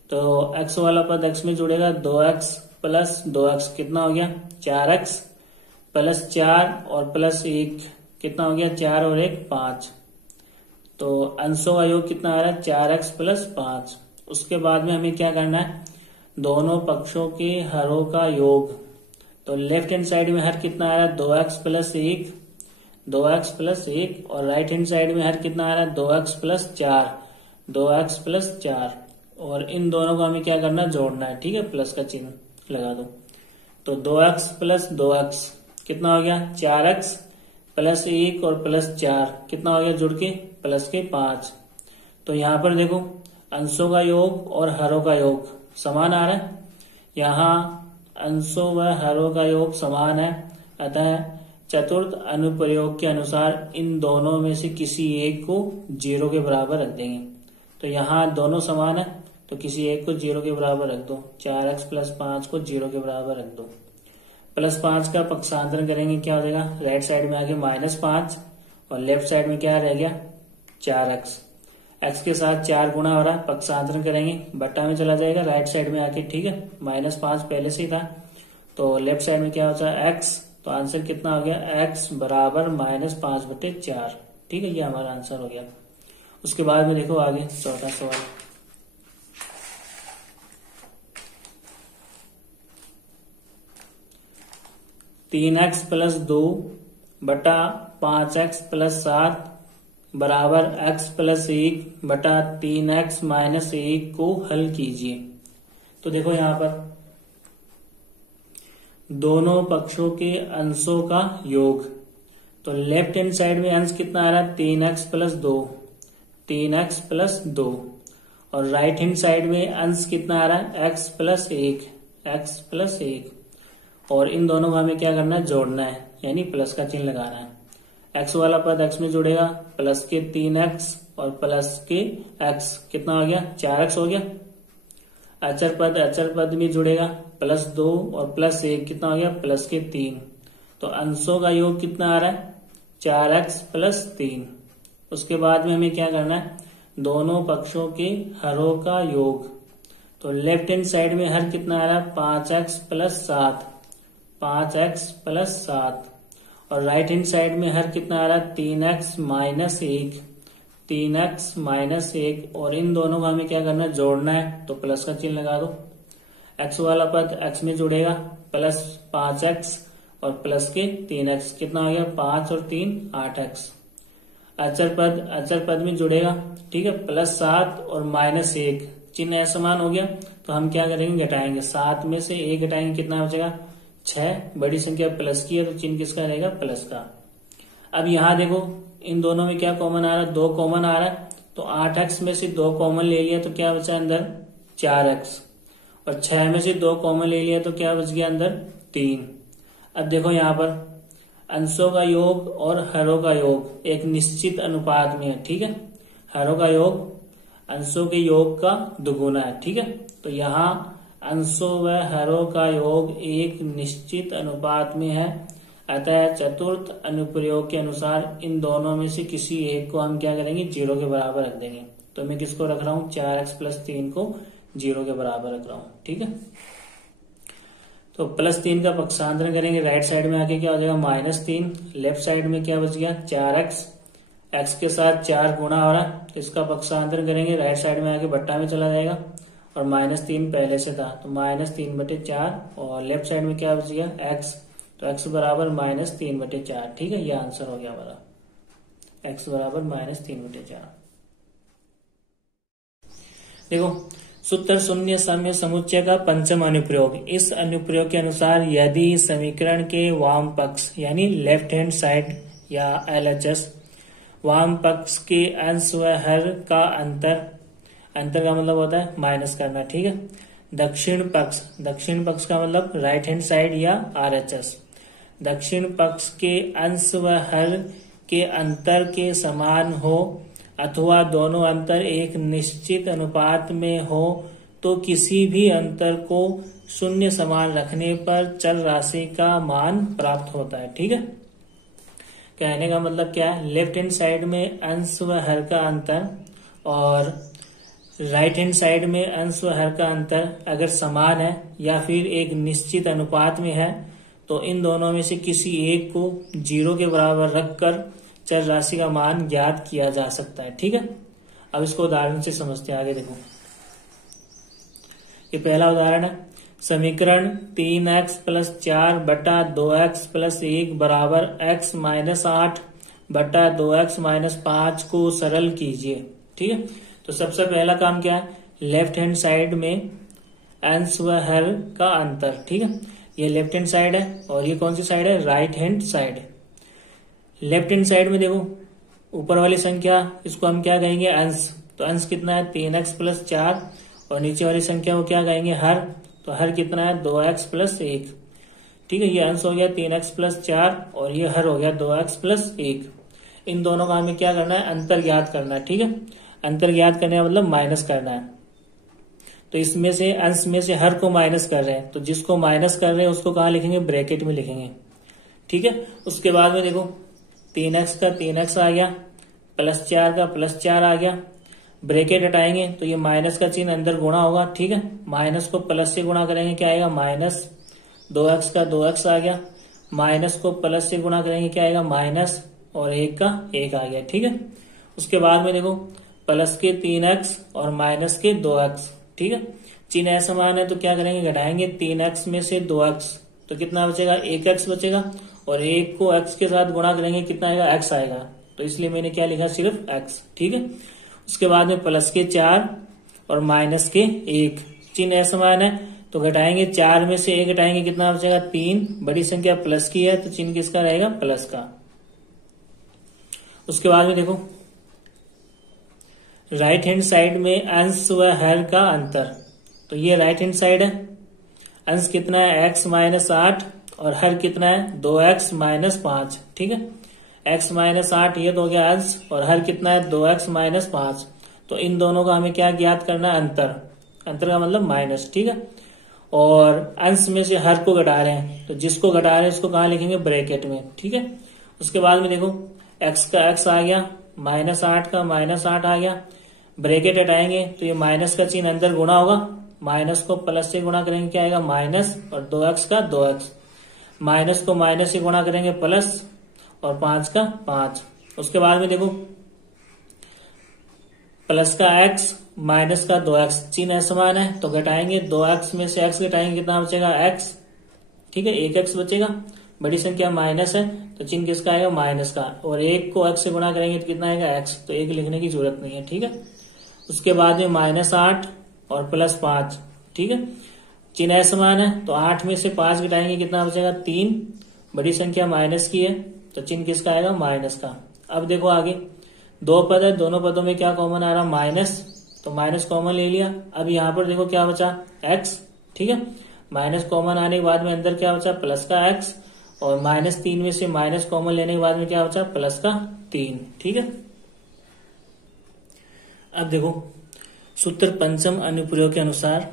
तो x वाला पद x में जुड़ेगा, 2x प्लस 2x कितना हो गया 4x प्लस 4 और प्लस 1 कितना हो गया 4 और 1 5। तो अंशों का योग कितना आ रहा है 4x प्लस 5। उसके बाद में हमें क्या करना है, दोनों पक्षों के हरों का योग। तो लेफ्ट हैंड साइड में हर कितना आ रहा है 2x प्लस 1, 2x प्लस 1 और राइट हैंड साइड में हर कितना आ रहा है 2x प्लस 4, 2x प्लस 4। और इन दोनों को हमें क्या करना है, जोड़ना है। ठीक है, प्लस का चिन्ह लगा दो। तो 2x प्लस 2x कितना हो गया 4x प्लस 1 और प्लस 4 कितना हो गया जुड़ के प्लस के 5। तो यहाँ पर देखो अंशों का योग और हरों का योग समान आ रहा है। यहाँ अंशों व हरों का योग समान है, अतः चतुर्थ अनुप्रयोग के अनुसार इन दोनों में से किसी एक को 0 के बराबर रख देंगे। तो यहाँ दोनों समान है तो किसी एक को 0 के बराबर रख दो। 4x प्लस 5 को 0 के बराबर रख दो। प्लस 5 का पक्षांतरण करेंगे क्या हो जाएगा, राइट साइड में आके -5 और लेफ्ट साइड में क्या रह गया 4x। x के साथ 4 गुणा हो रहा है, पक्षांतरण करेंगे बट्टा में चला जाएगा राइट साइड में आके। ठीक है, -5 पहले से ही था तो लेफ्ट साइड में क्या होता है x। तो आंसर कितना हो गया x बराबर -5/4। ठीक है, ये हमारा आंसर हो गया। उसके बाद में देखो आगे चौथा सवाल। तीन एक्स प्लस 2 बटा 5x प्लस 7 बराबर x प्लस 1 बटा 3x माइनस 1 को हल कीजिए। तो देखो यहाँ पर दोनों पक्षों के अंशों का योग। तो लेफ्ट हैंड साइड में अंश कितना आ रहा है 3x प्लस 2, 3x प्लस 2 और राइट हैंड साइड में अंश कितना आ रहा है x प्लस 1, x प्लस 1। और इन दोनों को हमें क्या करना है, जोड़ना है, यानी प्लस का चिन्ह लगाना है। x वाला पद x में जुड़ेगा, प्लस के 3x और प्लस के x कितना हो गया 4x हो गया। अचर पद में जुड़ेगा, प्लस 2 और प्लस 1 कितना हो गया प्लस के 3। तो अंशों का योग कितना आ रहा है 4x प्लस 3। उसके बाद में हमें क्या करना है, दोनों पक्षों के हरों का योग। तो लेफ्ट हैंड साइड में हर कितना आ रहा है 5x प्लस 7, 5x प्लस 7 और राइट हैंड साइड में हर कितना आ रहा है 3x माइनस 1, 3x माइनस 1। और इन दोनों को हमें क्या करना है, जोड़ना है। तो प्लस का चिन्ह लगा दो। x वाला पद x में जुड़ेगा, प्लस 5x और प्लस के 3x कितना हो गया 5 और 3 8x। अचर पद में जुड़ेगा, ठीक है, प्लस 7 और माइनस 1 चिन्ह असमान हो गया। तो हम क्या करेंगे, घटाएंगे, 7 में से 1 घटाएंगे कितना बचेगा 6। बड़ी संख्या प्लस की है तो चिन्ह किसका रहेगा प्लस का। अब यहाँ देखो इन दोनों में क्या कॉमन आ रहा है 2 कॉमन आ रहा है। तो 8x में से 2 कॉमन ले लिया तो क्या बचा अंदर 4x और 6 में से 2 कॉमन ले लिया तो क्या बच गया अंदर 3। अब देखो यहाँ पर अंशों का योग और हरों का योग एक निश्चित अनुपात में है। ठीक है, हरों का योग अंशों के योग का दुगुना है। ठीक है, तो यहाँ अंशों व हरों का योग एक निश्चित अनुपात में है, अतः चतुर्थ अनुप्रयोग के अनुसार इन दोनों में से किसी एक को हम क्या करेंगे 0 के बराबर रख देंगे। तो मैं किसको रख रहा हूँ 4x प्लस 3 को 0 के बराबर रख रहा हूँ। ठीक है, तो प्लस 3 का पक्षांतरण करेंगे, राइट साइड में आके क्या हो जाएगा -3, लेफ्ट साइड में क्या बच गया 4x, x के साथ 4 गुणा हो रहा है तो इसका पक्षांतरण करेंगे, राइट साइड में आके बट्टा में चला जाएगा और -3 पहले से था तो -3/4 और लेफ्ट साइड में क्या बच गया x, तो x बराबर -3/4। ठीक है, ये आंसर हो गया हमारा, x बराबर -3/4। देखो सूत्र शून्य सम्य समुच्चय का पंचम अनुप्रयोग। इस अनुप्रयोग के अनुसार यदि समीकरण के वाम पक्ष यानी लेफ्ट हैंड साइड या LHS वाम पक्ष के अंश व हर का अंतर का मतलब होता है माइनस करना। ठीक है, दक्षिण पक्ष का मतलब राइट हैंड साइड या RHS दक्षिण पक्ष के अंश व हर के अंतर के समान हो अथवा दोनों अंतर एक निश्चित अनुपात में हो तो किसी भी अंतर को शून्य समान रखने पर चल राशि का मान प्राप्त होता है। ठीक है, कहने का मतलब क्या है, लेफ्ट हैंड साइड में अंश व हर का अंतर और राइट हैंड साइड में अंश व हर का अंतर अगर समान है या फिर एक निश्चित अनुपात में है तो इन दोनों में से किसी एक को 0 के बराबर रखकर चर राशि का मान ज्ञात किया जा सकता है। ठीक है, अब इसको उदाहरण से समझते हैं। आगे देखो, ये पहला उदाहरण है, समीकरण 3x प्लस 4 बटा 2x प्लस 1 बराबर x माइनस 8 बटा 2x माइनस 5 को सरल कीजिए। ठीक है, तो सबसे पहला काम क्या है, लेफ्ट हैंड साइड में अंश व हर का अंतर। ठीक है, ये लेफ्ट हैंड साइड है और ये कौन सी साइड है, right hand side. Left hand side में देखो ऊपर वाली संख्या इसको हम क्या कहेंगे, अंश। तो अंश कितना है 3x प्लस 4 और नीचे वाली संख्या को क्या कहेंगे, हर। तो हर कितना है 2x प्लस 1। ठीक है, ये अंश हो गया 3x प्लस 4 और ये हर हो गया 2x प्लस 1। इन दोनों का हमें क्या करना है, अंतर ज्ञात करना है। ठीक है, अंतर ज्ञात करने का मतलब माइनस करना है। तो इसमें से अंश में से हर को माइनस कर रहे हैं, तो जिसको माइनस कर रहे हैं उसको कहाँ लिखेंगे, ब्रैकेट में लिखेंगे। ठीक है, उसके बाद में देखो 3x का 3x आ गया, प्लस 4 का प्लस 4 आ गया, ब्रैकेट हटाएंगे तो ये माइनस का चिन्ह अंदर गुणा होगा। ठीक है, माइनस को प्लस से गुणा करेंगे क्या आएगा, माइनस। 2x का 2x आ गया, माइनस को प्लस से गुणा करेंगे क्या आएगा, माइनस, और 1 का 1 आ गया। ठीक है, उसके बाद में देखो प्लस के 3x और माइनस के 2x। ठीक है, चिन्ह असमान है तो क्या करेंगे, घटाएंगे 3x में से 2x तो कितना बचेगा, 1x बचेगा, और 1 को x के साथ गुणा करेंगे कितना आएगा, x आएगा। तो इसलिए मैंने क्या लिखा, सिर्फ x। ठीक है, उसके बाद में प्लस के 4 और माइनस के 1, चिन्ह असमान है तो घटाएंगे, 4 में से 1 घटाएंगे कितना बचेगा, 3। बड़ी संख्या प्लस की है तो चिन्ह किसका रहेगा, प्लस का। उसके बाद में देखो राइट हैंड साइड में अंश व हर का अंतर। तो ये राइट हैंड साइड है, अंश कितना है x माइनस 8 और हर कितना है 2x माइनस 5। ठीक है, x माइनस 8 ये तो हो गया अंश और हर कितना है 2x माइनस 5। तो इन दोनों का हमें क्या ज्ञात करना है, अंतर। अंतर का मतलब माइनस। ठीक है, और अंश में से हर को घटा रहे हैं तो जिसको घटा रहे हैं उसको कहाँ लिखेंगे, ब्रैकेट में। ठीक है, उसके बाद में देखो x का x आ गया, माइनस 8 का माइनस 8 आ गया, ब्रैकेट हटाएंगे तो ये माइनस का चिन्ह अंदर गुणा होगा, माइनस को प्लस से गुणा करेंगे क्या आएगा, माइनस, और 2x का 2x, माइनस को माइनस से गुणा करेंगे प्लस, और 5 का 5। उसके बाद में देखो प्लस का x माइनस का 2x, चिन्ह समान है तो घटाएंगे, 2x में से x घटाएंगे कितना बचेगा, x। ठीक है, 1x बचेगा, बड़ी संख्या माइनस है तो चिन्ह किसका आएगा, माइनस का, और 1 को x से गुणा करेंगे तो कितना आएगा, x। तो 1 लिखने की जरूरत नहीं है। ठीक है, उसके बाद में माइनस 8 और प्लस 5। ठीक है, चिन्ह समान है तो 8 में से 5 घटाएंगे कितना बचेगा, 3। बड़ी संख्या माइनस की है तो चिन्ह किसका आएगा, माइनस का। अब देखो आगे दो पद है, दोनों पदों में क्या कॉमन आ रहा, माइनस, तो माइनस कॉमन ले लिया। अब यहाँ पर देखो क्या बचा, x। ठीक है, माइनस कॉमन आने के बाद में अंदर क्या बचा, प्लस का x, और -3 में से माइनस कॉमन लेने के बाद में क्या बचा, प्लस का 3। ठीक है, अब देखो सूत्र पंचम अनुप्रयोग के अनुसार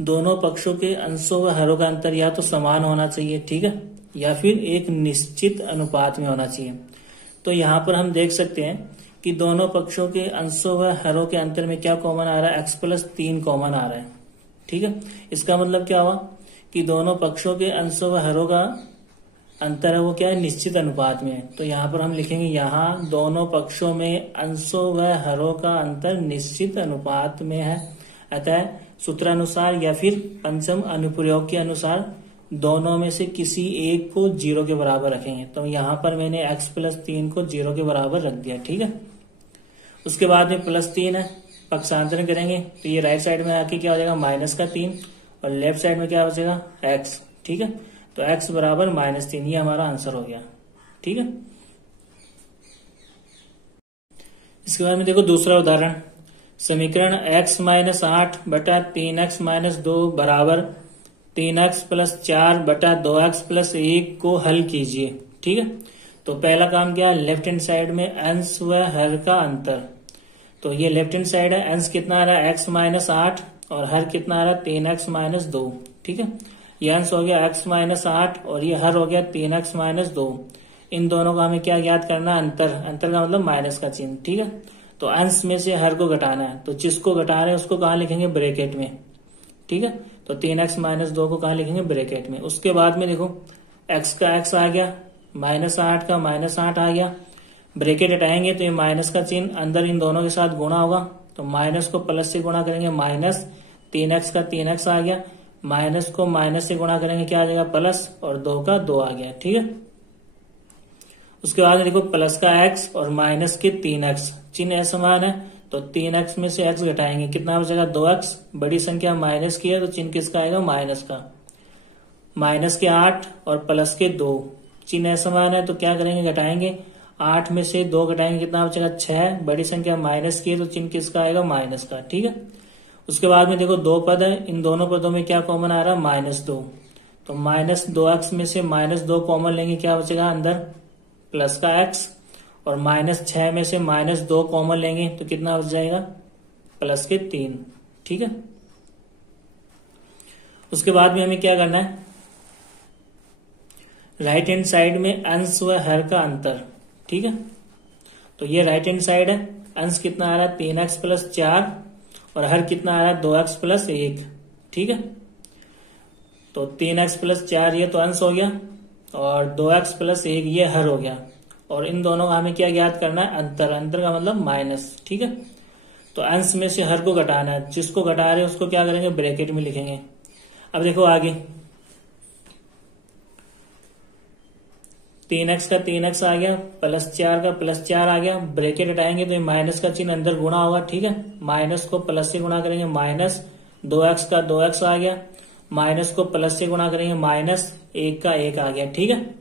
दोनों पक्षों के अंशों व हरों का अंतर या तो समान होना चाहिए। ठीक है, या फिर एक निश्चित अनुपात में होना चाहिए। तो यहाँ पर हम देख सकते हैं कि दोनों पक्षों के अंशों व हरों के अंतर में क्या कॉमन आ रहा है, x प्लस 3 कॉमन आ रहा है। ठीक है, इसका मतलब क्या हुआ कि दोनों पक्षों के अंशों व हरों का अंतर है वो क्या है, निश्चित अनुपात में है। तो यहाँ पर हम लिखेंगे, यहाँ दोनों पक्षों में अंशों व हरों का अंतर निश्चित अनुपात में है, अतः सूत्रानुसार या फिर पंचम अनुप्रयोग के अनुसार दोनों में से किसी एक को 0 के बराबर रखेंगे। तो यहाँ पर मैंने x प्लस 3 को 0 के बराबर रख दिया। ठीक है, उसके बाद में प्लस 3 है, पक्षांतरण करेंगे तो ये राइट साइड में आके क्या हो जाएगा, माइनस का 3, और लेफ्ट साइड में क्या बचेगा, x। ठीक है, तो x बराबर -3, ये हमारा आंसर हो गया। ठीक है, इसके बाद में देखो दूसरा उदाहरण, समीकरण x माइनस 8 बटा 3x माइनस 2 बराबर 3x प्लस 4 बटा 2x प्लस 1 को हल कीजिए। ठीक है, तो पहला काम क्या है, लेफ्ट हैंड साइड में अंश व हर का अंतर। तो ये लेफ्ट हैंड साइड है, अंश कितना आ रहा है x माइनस 8 और हर कितना आ रहा है 3x माइनस 2। ठीक है, ये अंश हो गया x माइनस 8 और ये हर हो गया 3x माइनस 2। इन दोनों का हमें क्या ज्ञात करना है, अंतर। अंतर का मतलब माइनस का चिन्ह, ठीक है। तो अंश में से हर को घटाना है, तो जिसको घटा रहे हैं उसको कहाँ लिखेंगे, ब्रैकेट में, ठीक है। तो 3x माइनस 2 को कहाँ लिखेंगे, ब्रैकेट में। उसके बाद में देखो x का x आ गया, -8 का -8 आ गया, ब्रैकेट हटाएंगे तो ये माइनस का चिन्ह अंदर इन दोनों के साथ गुणा होगा, तो माइनस को प्लस से गुणा करेंगे, माइनस 3x का 3x आ गया, माइनस को माइनस से गुणा करेंगे क्या आ जाएगा, प्लस, और 2 का 2 आ गया, ठीक है। उसके बाद देखो प्लस का x और माइनस के 3x, चिन्ह समान है, तो 3x में से x घटाएंगे, कितना बचेगा, 2x, बड़ी संख्या माइनस की है तो चिन्ह किसका आएगा, माइनस का। माइनस के 8 और प्लस के 2, चिन्ह समान है तो क्या करेंगे, घटाएंगे, 8 में से 2 घटाएंगे, कितना बचेगा, 6, बड़ी संख्या माइनस की है तो चिन्ह किसका आएगा, माइनस का, ठीक है। उसके बाद में देखो 2 पद है, इन दोनों पदों में क्या कॉमन आ रहा है, -2, तो -2x में से -2 कॉमन लेंगे, क्या बचेगा अंदर, प्लस का x, और -6 में से -2 कॉमन लेंगे तो कितना बच जाएगा, प्लस के 3, ठीक है। उसके बाद में हमें क्या करना है, राइट हैंड साइड में अंश व हर का अंतर, ठीक है। तो ये राइट हैंड साइड है, अंश कितना आ रहा है, 3x + 4, और हर कितना आ रहा है, 2x + 1, ठीक है। तो 3x + 4 ये तो अंश हो गया, और 2x + 1 ये हर हो गया, और इन दोनों का हमें क्या ज्ञात करना है, अंतर। अंतर का मतलब माइनस, ठीक है। तो अंश में से हर को घटाना है, जिसको घटा रहे हैं उसको क्या करेंगे, ब्रैकेट में लिखेंगे। अब देखो आगे 3x का 3x आ गया, +4 का +4 आ गया, ब्रैकेट हटाएंगे तो ये माइनस का चिन्ह अंदर गुणा होगा, ठीक है। माइनस को प्लस से गुणा करेंगे, -2x का 2x आ गया, माइनस को प्लस से गुणा करेंगे, -1 का 1 आ गया, ठीक है।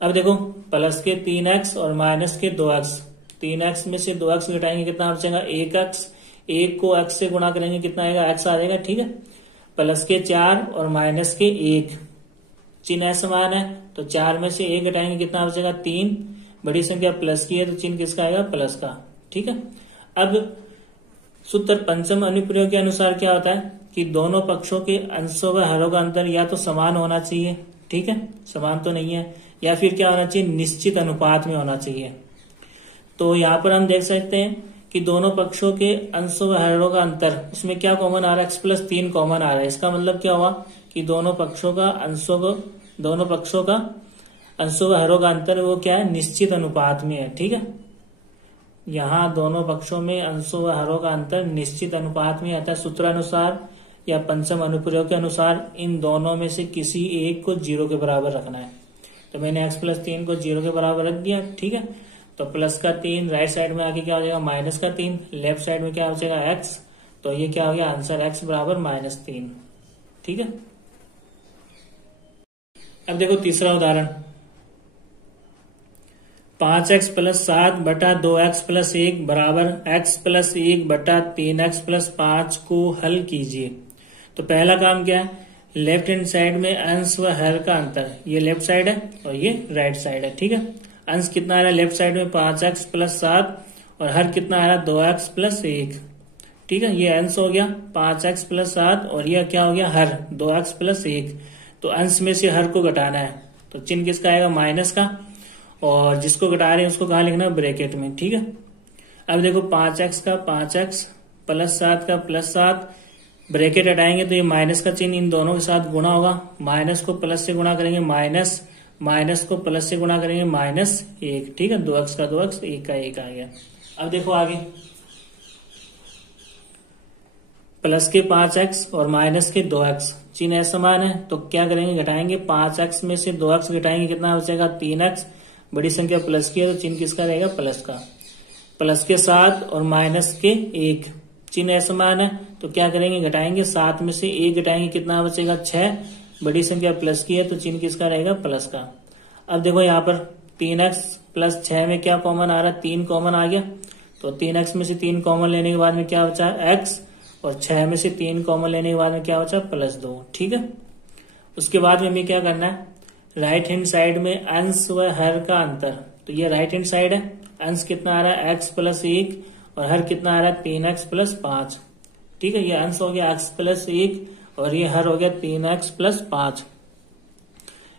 अब देखो प्लस के 3x और माइनस के 2x, 3x में से 2x घटाएंगे, कितना बचेगा, 1x, 1 को x से गुणा करेंगे, कितना आएगा, x आ जाएगा, ठीक है। प्लस के 4 और माइनस के 1, चिन्ह समान है, तो 4 में से 1 घटाएंगे, कितना बचेगा, 3, बड़ी संख्या प्लस की है तो चिन्ह किसका आएगा, प्लस का, ठीक है। अब सूत्र पंचम अनुप्रयोग के अनुसार क्या होता है कि दोनों पक्षों के अंशों व हरों का अंतर या तो समान होना चाहिए, ठीक है, समान तो नहीं है, या फिर क्या होना चाहिए, निश्चित अनुपात में होना चाहिए। तो यहाँ पर हम देख सकते हैं कि दोनों पक्षों के अंशों व हरों का अंतर, इसमें क्या कॉमन आ रहा है, x + 3 कॉमन आ रहा है। इसका मतलब क्या हुआ कि दोनों पक्षों का अंशों व हरों का अंतर वो क्या है, निश्चित अनुपात में है, ठीक है। यहाँ दोनों पक्षों में अंशों व हरों का अंतर निश्चित अनुपात में आता है। सूत्रानुसार या पंचम अनुप्रयोग के अनुसार इन दोनों में से किसी एक को 0 के बराबर रखना है। तो मैंने x + 3 को 0 के बराबर रख दिया, ठीक है। तो प्लस का 3 राइट साइड में आके क्या हो जाएगा, माइनस का 3, लेफ्ट साइड में क्या हो जाएगा, x, तो ये क्या हो गया आंसर, x = -3, ठीक है। अब देखो तीसरा उदाहरण, 5x + 7 बटा 2x + 1 बराबर x + 1 बटा 3x + 5 को हल कीजिए। तो पहला काम क्या है, लेफ्ट हैंड साइड में अंश व हर का अंतर, ये लेफ्ट साइड है और ये राइट साइड है, ठीक है। अंश कितना आ रहा है लेफ्ट साइड में, 5x + 7, और हर कितना आ रहा है, 2x + 1, ठीक है। ये अंश हो गया 5x + 7, और यह क्या हो गया, हर 2x + 1। तो अंश में से हर को घटाना है, तो चिन्ह किसका आएगा, माइनस का, और जिसको घटा रहे हैं उसको कहाँ लिखना है, ब्रैकेट में, ठीक है। अब देखो 5x का 5x + 7 का +7, ब्रैकेट हटाएंगे तो ये माइनस का चिन्ह इन दोनों के साथ गुणा होगा, माइनस को प्लस से गुणा करेंगे, माइनस को प्लस से गुणा करेंगे, -1, ठीक है। 2x का 2x, 1 का 1 आ गया। अब देखो आगे प्लस के 5x और माइनस के 2x, चिन्ह समान है तो क्या करेंगे, घटाएंगे, 5x में से 2x घटाएंगे, कितना बचेगा, 3x, बड़ी संख्या प्लस की है तो चिन्ह किसका रहेगा, प्लस का। प्लस के 7 और माइनस के 1, चिन्ह समान है तो क्या करेंगे, घटाएंगे, 7 में से 1 घटाएंगे, कितना बचेगा, 6, बड़ी संख्या प्लस की है तो चिन्ह किसका रहेगा, प्लस का। अब देखो यहाँ पर 3x + 6 में क्या कॉमन आ रहा है, 3 कॉमन आ गया, तो 3x में से 3 कॉमन लेने के बाद में क्या बचा, x, और 6 में से 3 कॉमन लेने के बाद में क्या बचा, +2, ठीक है। उसके बाद में हमें क्या करना है, राइट हैंड साइड में अंश व हर का अंतर, तो ये राइट हैंड साइड है, अंश कितना आ रहा है, x + 1, और हर कितना आ रहा है, 3x + 5, ठीक है। ये अंश हो गया x + 1 और ये हर हो गया 3x + 5।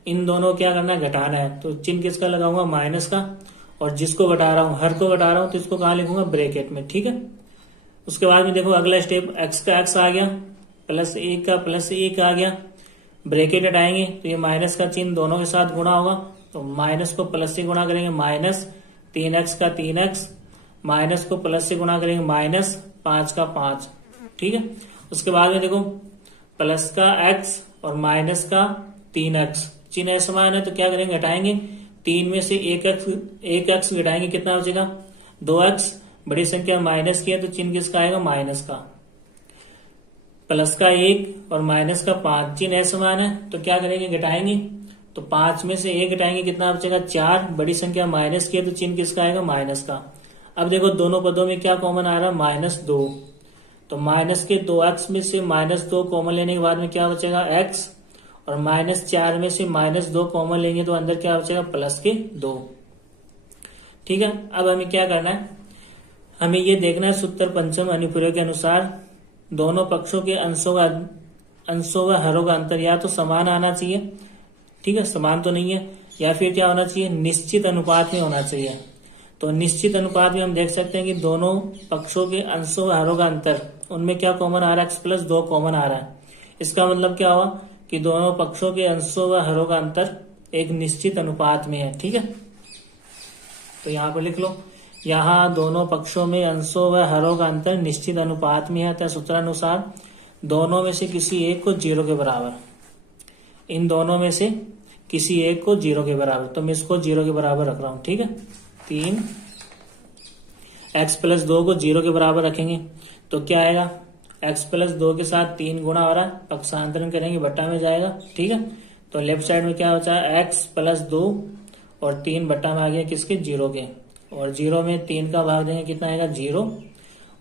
इन दोनों को क्या करना है, घटाना है। तो चिन्ह किसका लगाऊंगा, माइनस का, और जिसको घटा रहा हूं, हर को घटा रहा हूं, तो इसको कहाँ लिखूंगा, ब्रैकेट में। ठीक है। उसके बाद में देखो अगला स्टेप, एक्स का एक्स आ गया, प्लस 1 का प्लस 1 आ गया, ब्रैकेट हटाएंगे तो ये माइनस का चिन्ह दोनों के साथ गुणा होगा, तो माइनस को प्लस से गुणा करेंगे, माइनस 3x का 3x, माइनस को प्लस से गुणा करेंगे, माइनस 5 का 5। ठीक है। उसके बाद में देखो प्लस का x और माइनस का 3x, चिन्ह समान है तो क्या करेंगे, घटाएंगे। 3 में से एक एक्स घटाएंगे, कितना बचेगा, 2x, बड़ी संख्या माइनस की है तो चिन्ह किसका आएगा, माइनस का। प्लस का 1 और माइनस का 5, चिन्ह समान है तो क्या करेंगे, घटाएंगे। तो 5 में से 1 घटाएंगे, कितना बचेगा, 4, बड़ी संख्या माइनस की है तो चिन्ह किसका आएगा, माइनस का। अब देखो दोनों पदों में क्या कॉमन आ रहा है, -2, तो माइनस के 2x में से -2 कॉमन लेने के बाद में क्या बचेगा, x, और -4 में से -2 कॉमन लेंगे तो अंदर क्या बचेगा, प्लस के 2। ठीक है। अब हमें क्या करना है, हमें ये देखना है सूत्र पंचम अनुप्रयोग के अनुसार दोनों पक्षों के अंशों व हरों का अंतर या तो समान आना चाहिए, ठीक है, समान तो नहीं है, या फिर क्या होना चाहिए, निश्चित अनुपात में होना चाहिए। तो निश्चित अनुपात में हम देख सकते हैं कि दोनों पक्षों के अंशों व हरों का अंतर, उनमें क्या कॉमन आ रहा है, x+2 कॉमन आ रहा है। इसका मतलब क्या हुआ कि दोनों पक्षों के अंशों व हरों का अंतर एक निश्चित अनुपात में है। ठीक है। तो यहाँ पर लिख लो, यहाँ दोनों पक्षों में अंशों व हरों का अंतर निश्चित अनुपात में है, सूत्रानुसार दोनों में से किसी एक को 0 के बराबर, इन दोनों में से किसी एक को 0 के बराबर, तो मैं इसको 0 के बराबर रख रहा हूं। ठीक है। 3x+2 को 0 के बराबर रखेंगे तो क्या आएगा, x+2 के साथ 3 गुणा हो रहा है, पक्षांतरण करेंगे, बट्टा में जाएगा। ठीक है। तो लेफ्ट साइड में क्या बचा, x+2 और 3 बट्टा में आ गया किसके, 0 के, और 0 में 3 का भाग देंगे, कितना आएगा, 0,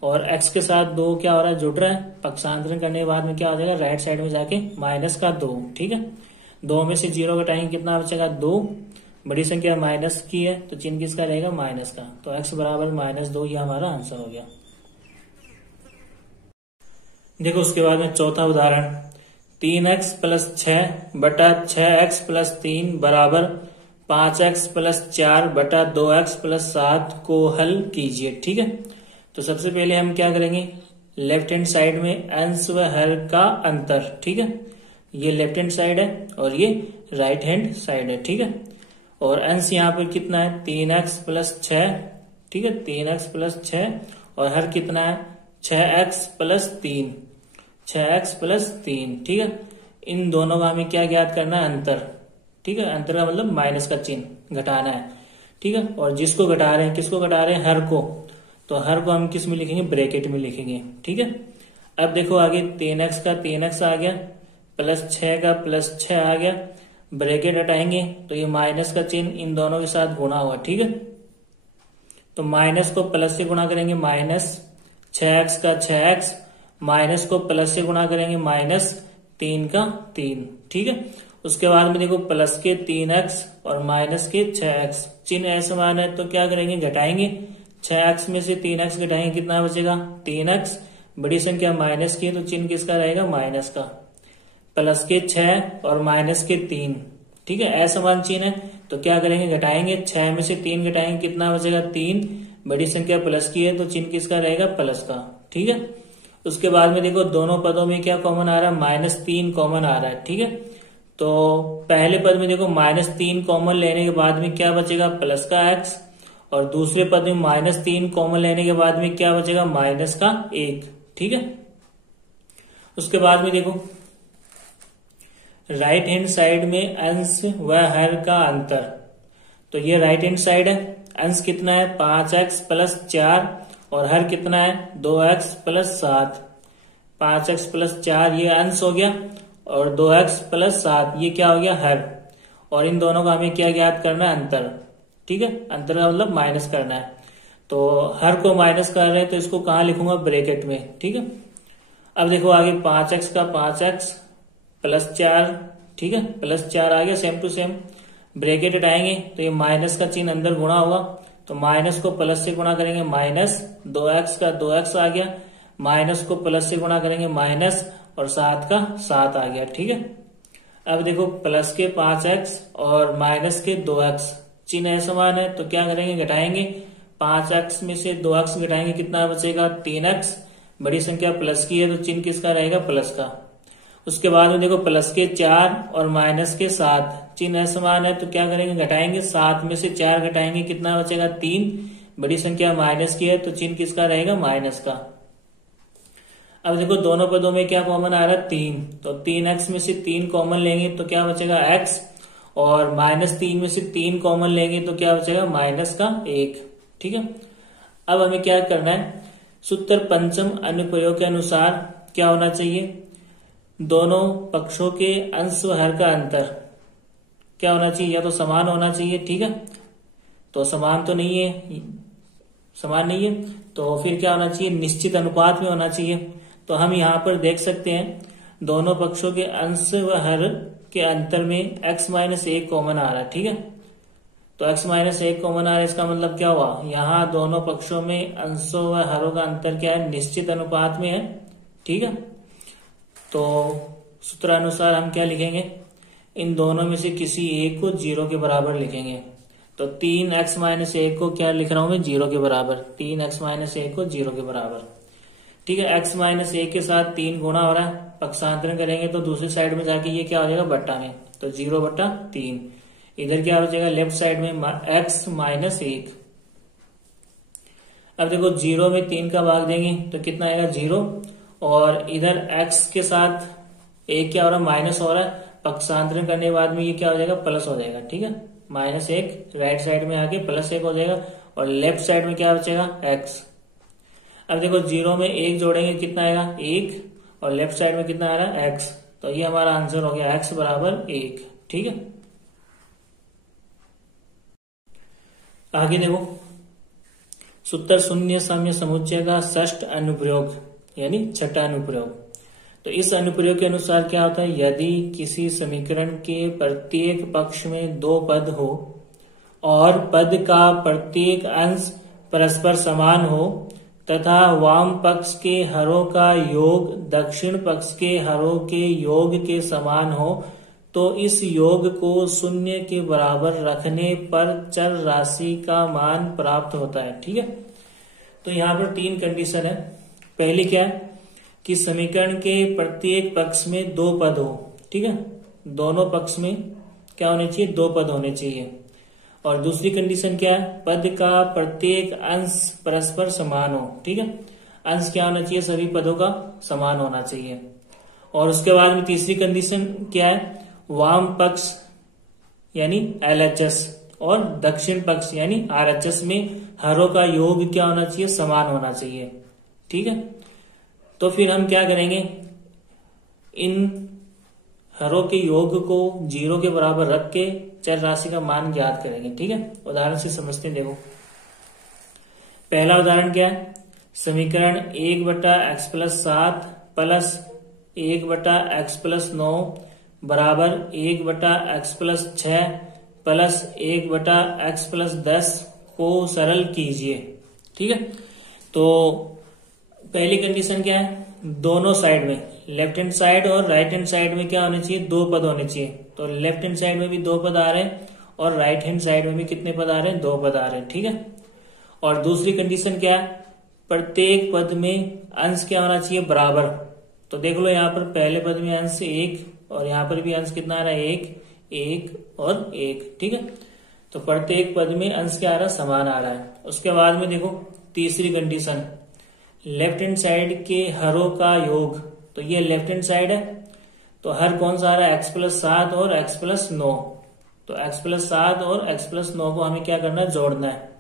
और x के साथ 2 क्या हो रहा है, जुड़ रहा है, पक्षांतरण करने के बाद में क्या हो जाएगा, राइट साइड में जाके -2। ठीक है। 2 में से 0 घटाएंगे, कितना बचेगा, 2, बड़ी संख्या माइनस की है तो चिन्ह किसका रहेगा, माइनस का। तो x बराबर -2, ये हमारा आंसर हो गया। देखो उसके बाद में चौथा उदाहरण, 3x+6 बटा 6x+3 बराबर 5x+4 बटा 2x+7 को हल कीजिए। ठीक है। तो सबसे पहले हम क्या करेंगे, लेफ्ट हैंड साइड में अंश व हर का अंतर। ठीक है। ये लेफ्ट हैंड साइड है और ये राइट हैंड साइड है। ठीक है। और अंश यहाँ पर कितना है, 3x+6। ठीक है, 3x+6, और हर कितना है, 6x+3, 6x+3। ठीक है। इन दोनों का हमें क्या ज्ञात करना है, अंतर। ठीक है। अंतर का मतलब माइनस का चिन्ह घटाना है। ठीक है। और जिसको घटा रहे हैं, किसको घटा रहे हैं, हर को, तो हर को हम किस में लिखेंगे, ब्रैकेट में लिखेंगे। ठीक है। अब देखो आगे 3x का 3x आ गया, +6 का +6 आ गया, ब्रैकेट हटाएंगे तो ये माइनस का चिन्ह इन दोनों के साथ गुणा हुआ। ठीक है। तो माइनस को प्लस से गुणा करेंगे, -6x का 6x, माइनस को प्लस से गुणा करेंगे, -3 का 3। ठीक है। उसके बाद में देखो प्लस के 3x और माइनस के 6x, चिन्ह समान है तो क्या करेंगे, घटाएंगे। 6x में से 3x घटाएंगे, कितना बचेगा, 3x, बड़ी संख्या माइनस की है तो चिन्ह किसका रहेगा, माइनस का। प्लस के 6 और माइनस के 3। ठीक है। असमान चिन्ह है तो क्या करेंगे, घटाएंगे। 6 में से 3 घटाएंगे, कितना बचेगा, 3, बड़ी संख्या प्लस की है तो चिन्ह किसका रहेगा, प्लस का। ठीक है। उसके बाद में देखो दोनों पदों में क्या कॉमन आ रहा है, -3 कॉमन आ रहा है। ठीक है। तो पहले पद में देखो -3 कॉमन लेने के बाद में क्या बचेगा, प्लस का x, और दूसरे पद में -3 कॉमन लेने के बाद में क्या बचेगा, माइनस का 1। ठीक है। उसके बाद में देखो राइट हैंड साइड में अंश व हर का अंतर, तो ये राइट हैंड साइड है, अंश कितना है, 5x+4, और हर कितना है, 2x+7। 5x+4 ये अंश हो गया, और 2x+7 ये क्या हो गया, हर, और इन दोनों का हमें क्या ज्ञात करना है, अंतर। ठीक है। अंतर का मतलब माइनस करना है, तो हर को माइनस कर रहे हैं तो इसको कहाँ लिखूंगा, ब्रैकेट में। ठीक है। अब देखो आगे 5x का 5x +4। ठीक है, +4 आ गया, सेम टू सेम, ब्रैकेट हटाएंगे तो ये माइनस का चिन्ह अंदर गुणा होगा, तो माइनस को प्लस से गुणा करेंगे, -2x का 2x आ गया, माइनस को प्लस से गुणा करेंगे, माइनस, और 7 का 7 आ गया। ठीक है। अब देखो प्लस के 5x और माइनस के 2x, चिन्ह समान है तो क्या करेंगे, घटाएंगे। 5x में से 2x घटाएंगे, कितना बचेगा 3x। बड़ी संख्या प्लस की है तो चिन्ह किसका रहेगा, प्लस का। उसके बाद में देखो प्लस के 4 और माइनस के 7, चिन्ह समान है तो क्या करेंगे, घटाएंगे। 7 में से 4 घटाएंगे, कितना बचेगा 3। बड़ी संख्या माइनस की है तो चिन्ह किसका रहेगा, माइनस का। अब देखो दोनों पदों में क्या कॉमन आ रहा है, 3, तो 3x में से 3 कॉमन लेंगे तो क्या बचेगा x, और -3 में से 3 कॉमन लेंगे तो क्या बचेगा, माइनस का 1। ठीक है। अब हमें क्या करना है, सूत्र पंचम अनुप्रयोग के अनुसार क्या होना चाहिए, दोनों पक्षों के अंश व हर का अंतर क्या होना चाहिए, या तो समान होना चाहिए। ठीक है, तो समान तो नहीं है, समान नहीं है तो फिर क्या होना चाहिए, निश्चित अनुपात में होना चाहिए। तो हम यहाँ पर देख सकते हैं दोनों पक्षों के अंश व हर के अंतर में x-1 कॉमन आ रहा है। ठीक है, तो x-1 कॉमन आ रहा है, इसका मतलब क्या हुआ, यहाँ दोनों पक्षों में अंशों व हरों का अंतर क्या है, निश्चित अनुपात में है। ठीक है, तो सूत्रानुसार हम क्या लिखेंगे, इन दोनों में से किसी एक को 0 के बराबर लिखेंगे। तो 3x-1 को क्या लिख रहा हूं मैं, 0 के बराबर, 3x-1 को 0 के बराबर। ठीक है, x-1 के साथ 3 गुणा हो रहा है, पक्षांतरण करेंगे तो दूसरी साइड में जाके ये क्या हो जाएगा, बट्टा में, तो 0/3। इधर क्या हो जाएगा, लेफ्ट साइड में x-1। अब देखो 0 में 3 का भाग देंगे तो कितना आएगा, 0, और इधर x के साथ 1 क्या हो रहा है, माइनस हो रहा है, पक्षांतरण करने के बाद में ये क्या हो जाएगा, प्लस हो जाएगा। ठीक है, -1 राइट साइड में आके +1 हो जाएगा, और लेफ्ट साइड में क्या बचेगा, x। अब देखो 0 में 1 जोड़ेंगे, कितना आएगा 1, और लेफ्ट साइड में कितना आ रहा है, x। तो ये हमारा आंसर हो गया x बराबर 1। ठीक है, आगे देखो सूत्र शून्य साम्य समुच्चय का षष्ठ अनुप्रयोग यानी छठा अनुप्रयोग। तो इस अनुप्रयोग के अनुसार क्या होता है, यदि किसी समीकरण के प्रत्येक पक्ष में 2 पद हो और पद का प्रत्येक अंश परस्पर समान हो तथा वाम पक्ष के हरों का योग दक्षिण पक्ष के हरों के योग के समान हो, तो इस योग को 0 के बराबर रखने पर चर राशि का मान प्राप्त होता है। ठीक है, तो यहाँ पर 3 कंडीशन है। पहली क्या है कि समीकरण के प्रत्येक पक्ष में 2 पद हो। ठीक है, दोनों पक्ष में क्या होने चाहिए, 2 पद होने चाहिए। और दूसरी कंडीशन क्या है, पद का प्रत्येक अंश परस्पर समान हो। ठीक है, अंश क्या होना चाहिए, सभी पदों का समान होना चाहिए। और उसके बाद में तीसरी कंडीशन क्या है, वाम पक्ष यानी LHS और दक्षिण पक्ष यानी RHS में हरों का योग क्या होना चाहिए, समान होना चाहिए। ठीक है, तो फिर हम क्या करेंगे, इन हरों के योग को 0 के बराबर रख के चर राशि का मान ज्ञात करेंगे। ठीक है, उदाहरण से समझते हैं। देखो पहला उदाहरण क्या है, समीकरण 1/x+7 प्लस 1/x+9 बराबर 1/x+6 प्लस 1/x+10 को सरल कीजिए। ठीक है, तो पहली कंडीशन क्या है, दोनों साइड में लेफ्ट हैंड साइड और राइट हैंड साइड में क्या होने चाहिए, 2 पद होने चाहिए। तो लेफ्ट हैंड साइड में भी 2 पद आ रहे हैं और राइट हैंड साइड में भी कितने पद आ रहे हैं, 2 पद आ रहे हैं। ठीक है, और दूसरी कंडीशन क्या है, प्रत्येक पद में अंश क्या होना चाहिए, बराबर। तो देख लो यहाँ पर पहले पद में अंश 1 और यहाँ पर भी अंश कितना आ रहा है, 1, 1 और 1। ठीक है, तो प्रत्येक पद में अंश क्या आ रहा है, समान आ रहा है। उसके बाद में देखो तीसरी कंडीशन, लेफ्ट हैंड साइड के हरों का योग। तो ये लेफ्ट हैंड साइड है, तो हर कौन सा आ रहा है, x+7 और x+9। तो x+7 और x+9 को हमें क्या करना है, जोड़ना है।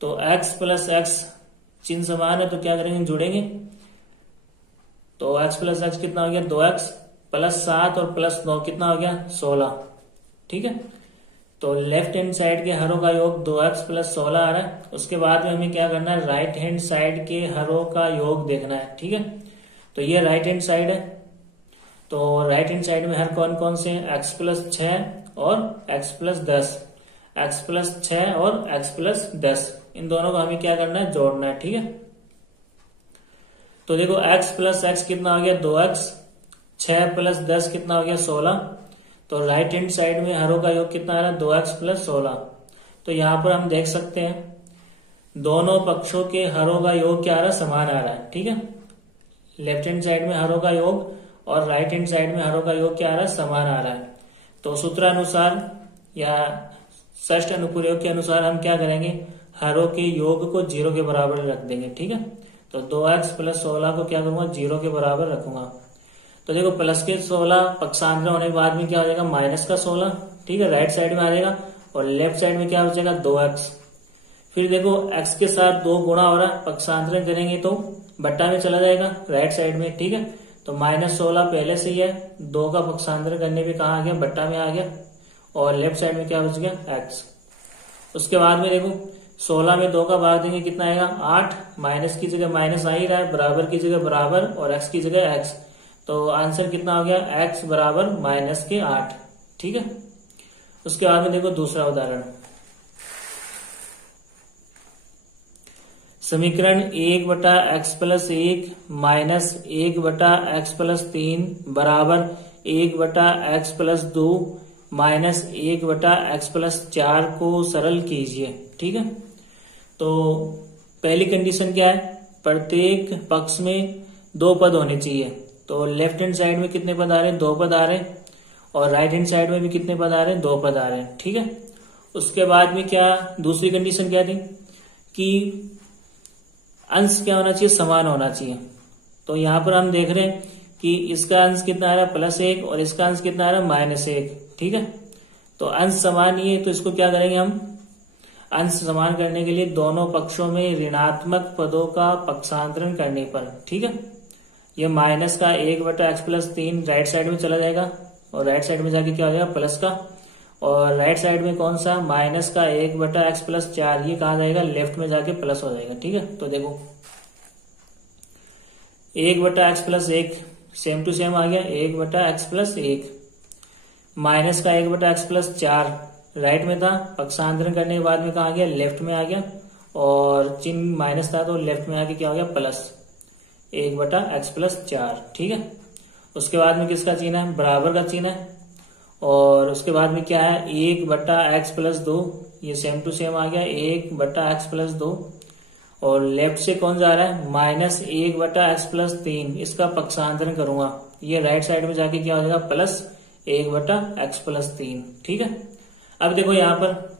तो x+x चिन्ह समान है तो क्या करेंगे, जोड़ेंगे। तो x+x कितना हो गया, 2x प्लस 7 और +9 कितना हो गया, 16। ठीक है, तो लेफ्ट हैंड साइड के हरों का योग 2x + 16 आ रहा है। उसके बाद में हमें क्या करना है, राइट हैंड साइड के हरों का योग देखना है। ठीक है, तो ये राइट हैंड साइड है, तो राइट हैंड साइड में हर कौन कौन से, x+6 और x+10, x+6 और x+10, इन दोनों को हमें क्या करना है, जोड़ना है। ठीक है, तो देखो x + x कितना हो गया, 2x, 6 + 10 कितना हो गया, 16। तो राइट हैंड साइड में हरों का योग कितना आ रहा है 2x प्लस 16। तो यहाँ पर हम देख सकते हैं दोनों पक्षों के हरों का योग क्या आ रहा है समान आ रहा है। ठीक है, लेफ्ट हैंड साइड में हरों का योग और राइट हैंड साइड में हरों का योग क्या आ रहा है समान आ रहा है। तो सूत्रानुसार या षष्ठ अनुप्रयोग के अनुसार हम क्या करेंगे, हरों के योग को 0 के बराबर रख देंगे। ठीक है, तो 2x प्लस 16 को क्या करूंगा 0 के बराबर रखूंगा। तो देखो प्लस के 16 पक्षांतर होने के बाद में क्या हो जाएगा माइनस का 16। ठीक है, राइट साइड में आ जाएगा और लेफ्ट साइड में क्या हो जाएगा 2x। फिर देखो x के साथ 2 गुणा हो रहा है, पक्षांतरण करेंगे तो बट्टा में चला जाएगा राइट साइड में। ठीक है, तो -16 पहले से ही है, 2 का पक्षांतरण करने पे कहाँ आ गया बट्टा में आ गया और लेफ्ट साइड में क्या बच गया x। उसके बाद में देखो 16 में 2 का भाग देंगे कितना आएगा 8, माइनस की जगह माइनस आ ही रहा है, बराबर की जगह बराबर और x की जगह x। तो आंसर कितना हो गया x बराबर -8। ठीक है, उसके बाद में देखो दूसरा उदाहरण, समीकरण 1/x plus 1 minus 1/x plus 3 बराबर 1/x plus 2 minus 1/x plus 4 को सरल कीजिए। ठीक है, तो पहली कंडीशन क्या है, प्रत्येक पक्ष में 2 पद होने चाहिए। तो लेफ्ट हैंड साइड में कितने पद आ रहे हैं 2 पद आ रहे हैं और राइट हैंड साइड में भी कितने पद आ रहे हैं 2 पद आ रहे हैं। ठीक है, उसके बाद में क्या दूसरी कंडीशन क्या थी कि अंश क्या होना चाहिए समान होना चाहिए। तो यहाँ पर हम देख रहे हैं कि इसका अंश कितना आ रहा है +1 और इसका अंश कितना आ रहा है -1। ठीक है, तो अंश समान ही है तो इसको क्या करेंगे हम, अंश समान करने के लिए दोनों पक्षों में ऋणात्मक पदों का पक्षांतरण करने पर। ठीक है, ये माइनस का 1/x प्लस 3 राइट साइड में चला जाएगा और राइट साइड में जाके क्या हो जाएगा प्लस का, और राइट साइड में कौन सा माइनस का 1/x प्लस 4 ये कहा जाएगा लेफ्ट में जाके प्लस हो जाएगा। ठीक है, तो देखो 1/x plus 1 same to same आ गया 1/x प्लस 1, माइनस का 1/x प्लस 4 राइट में था, पक्षांतरण करने के बाद में कहा गया लेफ्ट में आ गया और चिन्ह माइनस था तो लेफ्ट में आके क्या हो गया प्लस 1/x प्लस 4। ठीक है, उसके बाद में किसका चिन्ह है बराबर का चिन्ह है और उसके बाद में क्या है 1/x प्लस 2 ये सेम टू सेम आ गया 1/x प्लस 2 और लेफ्ट से कौन जा रहा है -1/x प्लस 3, इसका पक्षांतरण करूंगा ये राइट साइड में जाके क्या हो जाएगा प्लस 1/x प्लस 3। ठीक है, अब देखो यहाँ पर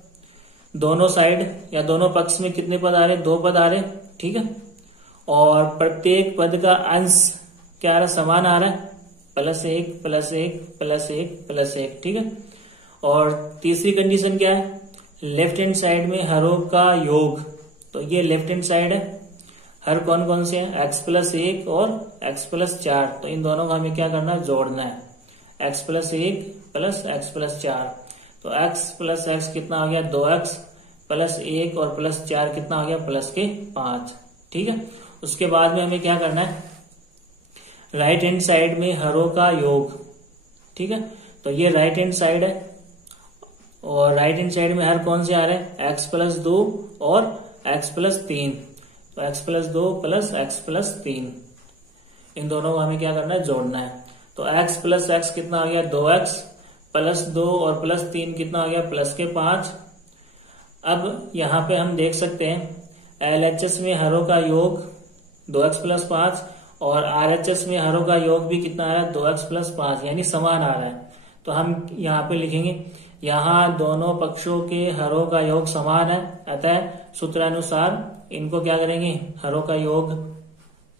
दोनों साइड या दोनों पक्ष में कितने पद आ रहे हैं 2 पद आ रहे हैं। ठीक है, और प्रत्येक पद का अंश क्या आ रहा है समान आ रहा है +1 +1 +1 +1। ठीक है, और तीसरी कंडीशन क्या है लेफ्ट हैंड साइड में हरों का योग। तो ये लेफ्ट हैंड साइड है, हर कौन कौन से हैं x प्लस 1 और x प्लस 4। तो इन दोनों का हमें क्या करना है जोड़ना है x plus 1 plus x plus 4। तो x प्लस x कितना हो गया 2x प्लस 1 और प्लस 4 कितना हो गया प्लस के 5। ठीक है, उसके बाद में हमें क्या करना है राइट हैंड साइड में हरों का योग। ठीक है, तो ये राइट हैंड साइड है और राइट हैंड साइड में हर कौन से आ रहे हैं x प्लस 2 और x प्लस 3। तो x plus 2 plus x plus 3 इन दोनों को हमें क्या करना है जोड़ना है। तो x प्लस x कितना आ गया 2x प्लस 2 और प्लस 3 कितना आ गया प्लस के 5। अब यहाँ पे हम देख सकते हैं LHS में हरों का योग 2x प्लस 5 और RHS में हरों का योग भी कितना आ रहा है 2x प्लस 5 यानी समान आ रहा है। तो हम यहाँ पे लिखेंगे यहाँ दोनों पक्षों के हरों का योग समान है, अतः सूत्रानुसार इनको क्या करेंगे हरों का योग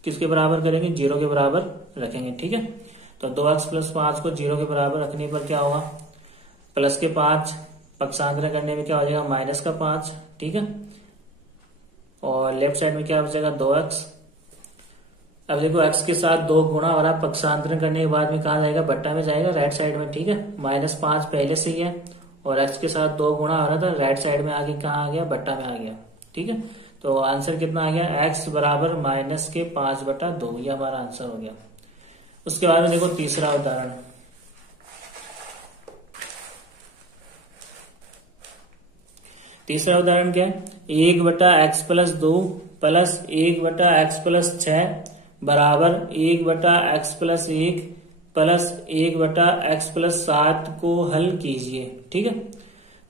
किसके बराबर करेंगे 0 के बराबर रखेंगे। ठीक है, तो 2x प्लस 5 को 0 के बराबर रखने पर क्या होगा प्लस के 5, पक्षांतरण करने में क्या हो जाएगा माइनस का 5। ठीक है, और लेफ्ट साइड में क्या बचेगा 2x। अब देखो x के साथ 2 गुणा हो रहा है, पक्षांतरण करने के बाद में कहा जाएगा बट्टा में जाएगा राइट साइड में। ठीक है, -5 पहले से ही है और x के साथ 2 गुणा हो रहा था राइट साइड में आगे कहाँ आ गया बट्टा में आ गया। ठीक है, तो आंसर कितना आ गया x बराबर -5/2 ये हमारा आंसर हो गया। उसके बाद में देखो तीसरा उदाहरण, तीसरा उदाहरण क्या है 1/x plus 2 plus 1/x plus 6 बराबर 1/x प्लस 1 प्लस 1/x+7 को हल कीजिए। ठीक है,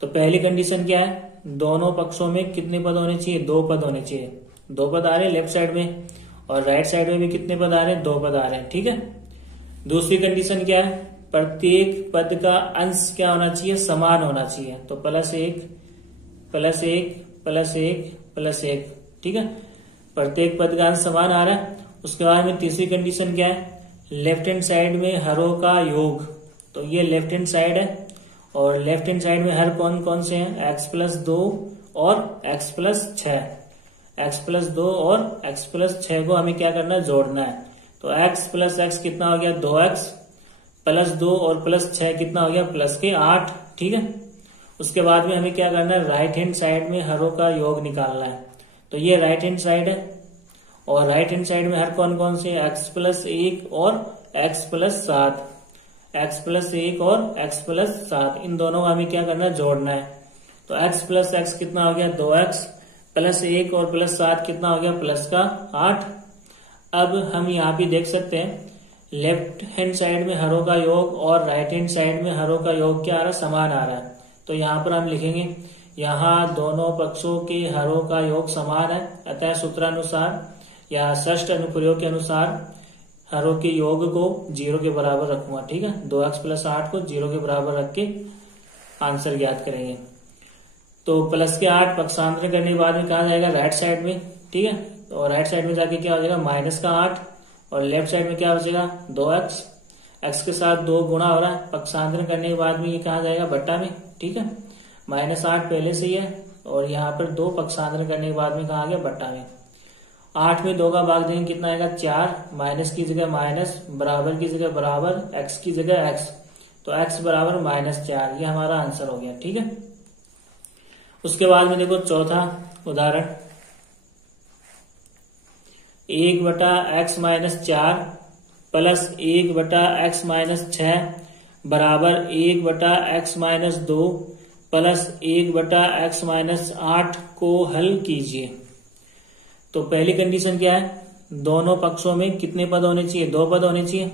तो पहली कंडीशन क्या है, दोनों पक्षों में कितने पद होने चाहिए, 2 पद होने चाहिए। 2 पद आ रहे हैं लेफ्ट साइड में और राइट साइड में भी कितने पद आ रहे हैं, 2 पद आ रहे हैं। ठीक है, दूसरी कंडीशन क्या है, प्रत्येक पद का अंश क्या होना चाहिए, समान होना चाहिए। तो +1 +1 +1 +1। ठीक है, प्रत्येक पद का अंश समान आ रहा है। उसके बाद में तीसरी कंडीशन क्या है, लेफ्ट हैंड साइड में हरों का योग। तो ये लेफ्ट हैंड साइड है और लेफ्ट हैंड साइड में हर कौन कौन से हैं, x+2 और x+6। x+2 और x+6 को हमें क्या करना है, जोड़ना है। तो x+x कितना हो गया, 2x +2 और +6 कितना हो गया, +8। ठीक है, उसके बाद में हमें क्या करना है, राइट हैंड साइड में हरों का योग निकालना है। तो ये राइट हैंड साइड है और राइट हैंड साइड में हर कौन कौन से, x+1 और x+7। x+1 और x+7 इन दोनों का हमें क्या करना है, जोड़ना है। तो x+x कितना हो गया, 2x +1 और +7 कितना हो गया, +8। अब हम यहाँ पे देख सकते हैं लेफ्ट हैंड साइड में हरों का योग और राइट हैंड साइड में हरों का योग क्या आ रहा है, समान आ रहा है। तो यहाँ पर हम लिखेंगे, यहाँ दोनों पक्षों के हरों का योग समान है, अतः सूत्रानुसार या षष्ठ अनुप्रयोग के अनुसार हरों के योग को 0 के बराबर रखूंगा। ठीक है, 2x+8 को 0 के बराबर रख के आंसर ज्ञात करेंगे। तो +8 पक्षांतरण करने के बाद में कहा जाएगा राइट साइड में। ठीक है, तो राइट साइड में जाके क्या हो जाएगा, -8 और लेफ्ट साइड में क्या हो जाएगा, 2x। x के साथ 2 गुणा हो रहा है, पक्षांतरण करने के बाद में ये कहा जाएगा बट्टा में। ठीक है, -8 पहले से ही है और यहाँ पर 2 पक्षांतरण करने के बाद में कहा गया बट्टा में। 8 में 2 का भाग देंगे कितना आएगा, 4। माइनस की जगह माइनस, बराबर की जगह बराबर, x की जगह x। तो x बराबर -4, ये हमारा आंसर हो गया। ठीक है, उसके बाद में देखो चौथा उदाहरण, 1/x-4 प्लस 1/x-6 बराबर 1/x-2 प्लस 1/x-8 को हल कीजिए। तो पहली कंडीशन क्या है, दोनों पक्षों में कितने पद होने चाहिए, 2 पद होने चाहिए।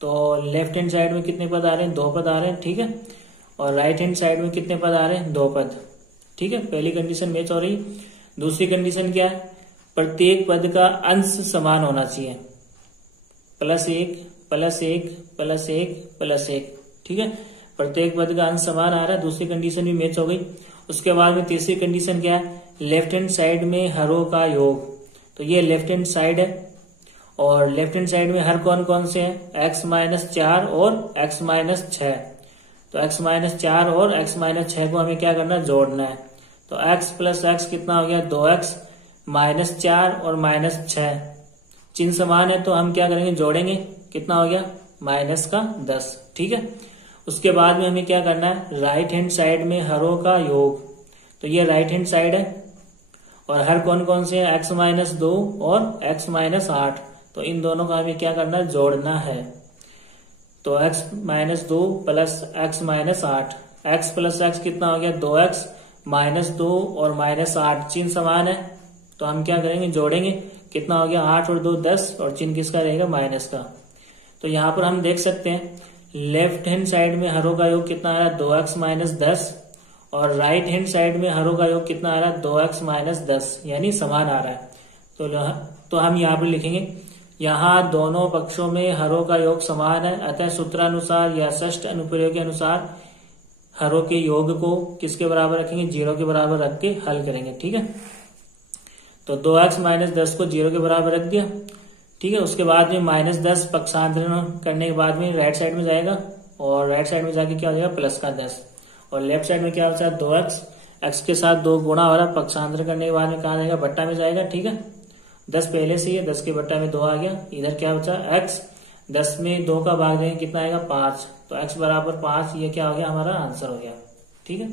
तो लेफ्ट हैंड साइड में कितने पद आ रहे हैं, 2 पद आ रहे हैं। ठीक है, और राइट हैंड साइड में कितने पद आ रहे हैं, 2 पद। ठीक है, पहली कंडीशन मैच हो रही। दूसरी कंडीशन क्या है, प्रत्येक पद का अंश समान होना चाहिए, +1 +1 +1 +1। ठीक है, प्रत्येक पद का अंश समान आ रहा है, दूसरी कंडीशन भी मैच हो गई। उसके बाद में तीसरी कंडीशन क्या है, लेफ्ट हैंड साइड में हरों का योग। तो ये लेफ्ट हैंड साइड है और लेफ्ट हैंड साइड में हर कौन कौन से हैं, x-4 और x-6। तो x-4 और x-6 को हमें क्या करना है, जोड़ना है। तो x+x कितना हो गया, 2x -4 और -6 चिन्ह समान है तो हम क्या करेंगे, जोड़ेंगे। कितना हो गया, -10। ठीक है, उसके बाद में हमें क्या करना है, राइट हैंड साइड में हरों का योग। तो ये राइट हैंड साइड है और हर कौन कौन से हैं, x-2 और x-8। तो इन दोनों का हमें क्या करना है, जोड़ना है। तो x-2 प्लस x-8, x+x कितना हो गया, 2x -2 और -8 चिन्ह समान है तो हम क्या करेंगे, जोड़ेंगे। कितना हो गया, 8 और 2 10 और चिन्ह किसका रहेगा, माइनस का। तो यहाँ पर हम देख सकते हैं लेफ्ट हैंड साइड में हरों का योग कितना आ रहा है, 2x - 10 और राइट हैंड साइड में हरों का योग कितना आ रहा है, 2x - 10 यानी समान आ रहा है। तो हम यहाँ पर लिखेंगे, यहाँ दोनों पक्षों में हरों का योग समान है, अतः सूत्रानुसार या षष्ठ अनुप्रयोग के अनुसार हरों के योग को किसके बराबर रखेंगे, 0 के बराबर रख के हल करेंगे। ठीक है, तो 2x - 10 को 0 के बराबर रख दिया। ठीक है, उसके बाद में -10 पक्षांतरण करने के बाद में राइट साइड में जाएगा और राइट साइड में जाके क्या हो जाएगा, +10 और लेफ्ट साइड में क्या होता है, 2x। x के साथ 2 गुणा हो रहा है, पक्षांतरण करने के बाद में कहा जाएगा, बट्टा में जाएगा। ठीक है, 10 पहले से ही है, 10 के बट्टा में 2 आ गया। इधर क्या बचा, x। 10 में 2 का भाग देंगे कितना आएगा, 5। तो x बराबर 5, ये क्या हो गया, हमारा आंसर हो गया। ठीक है।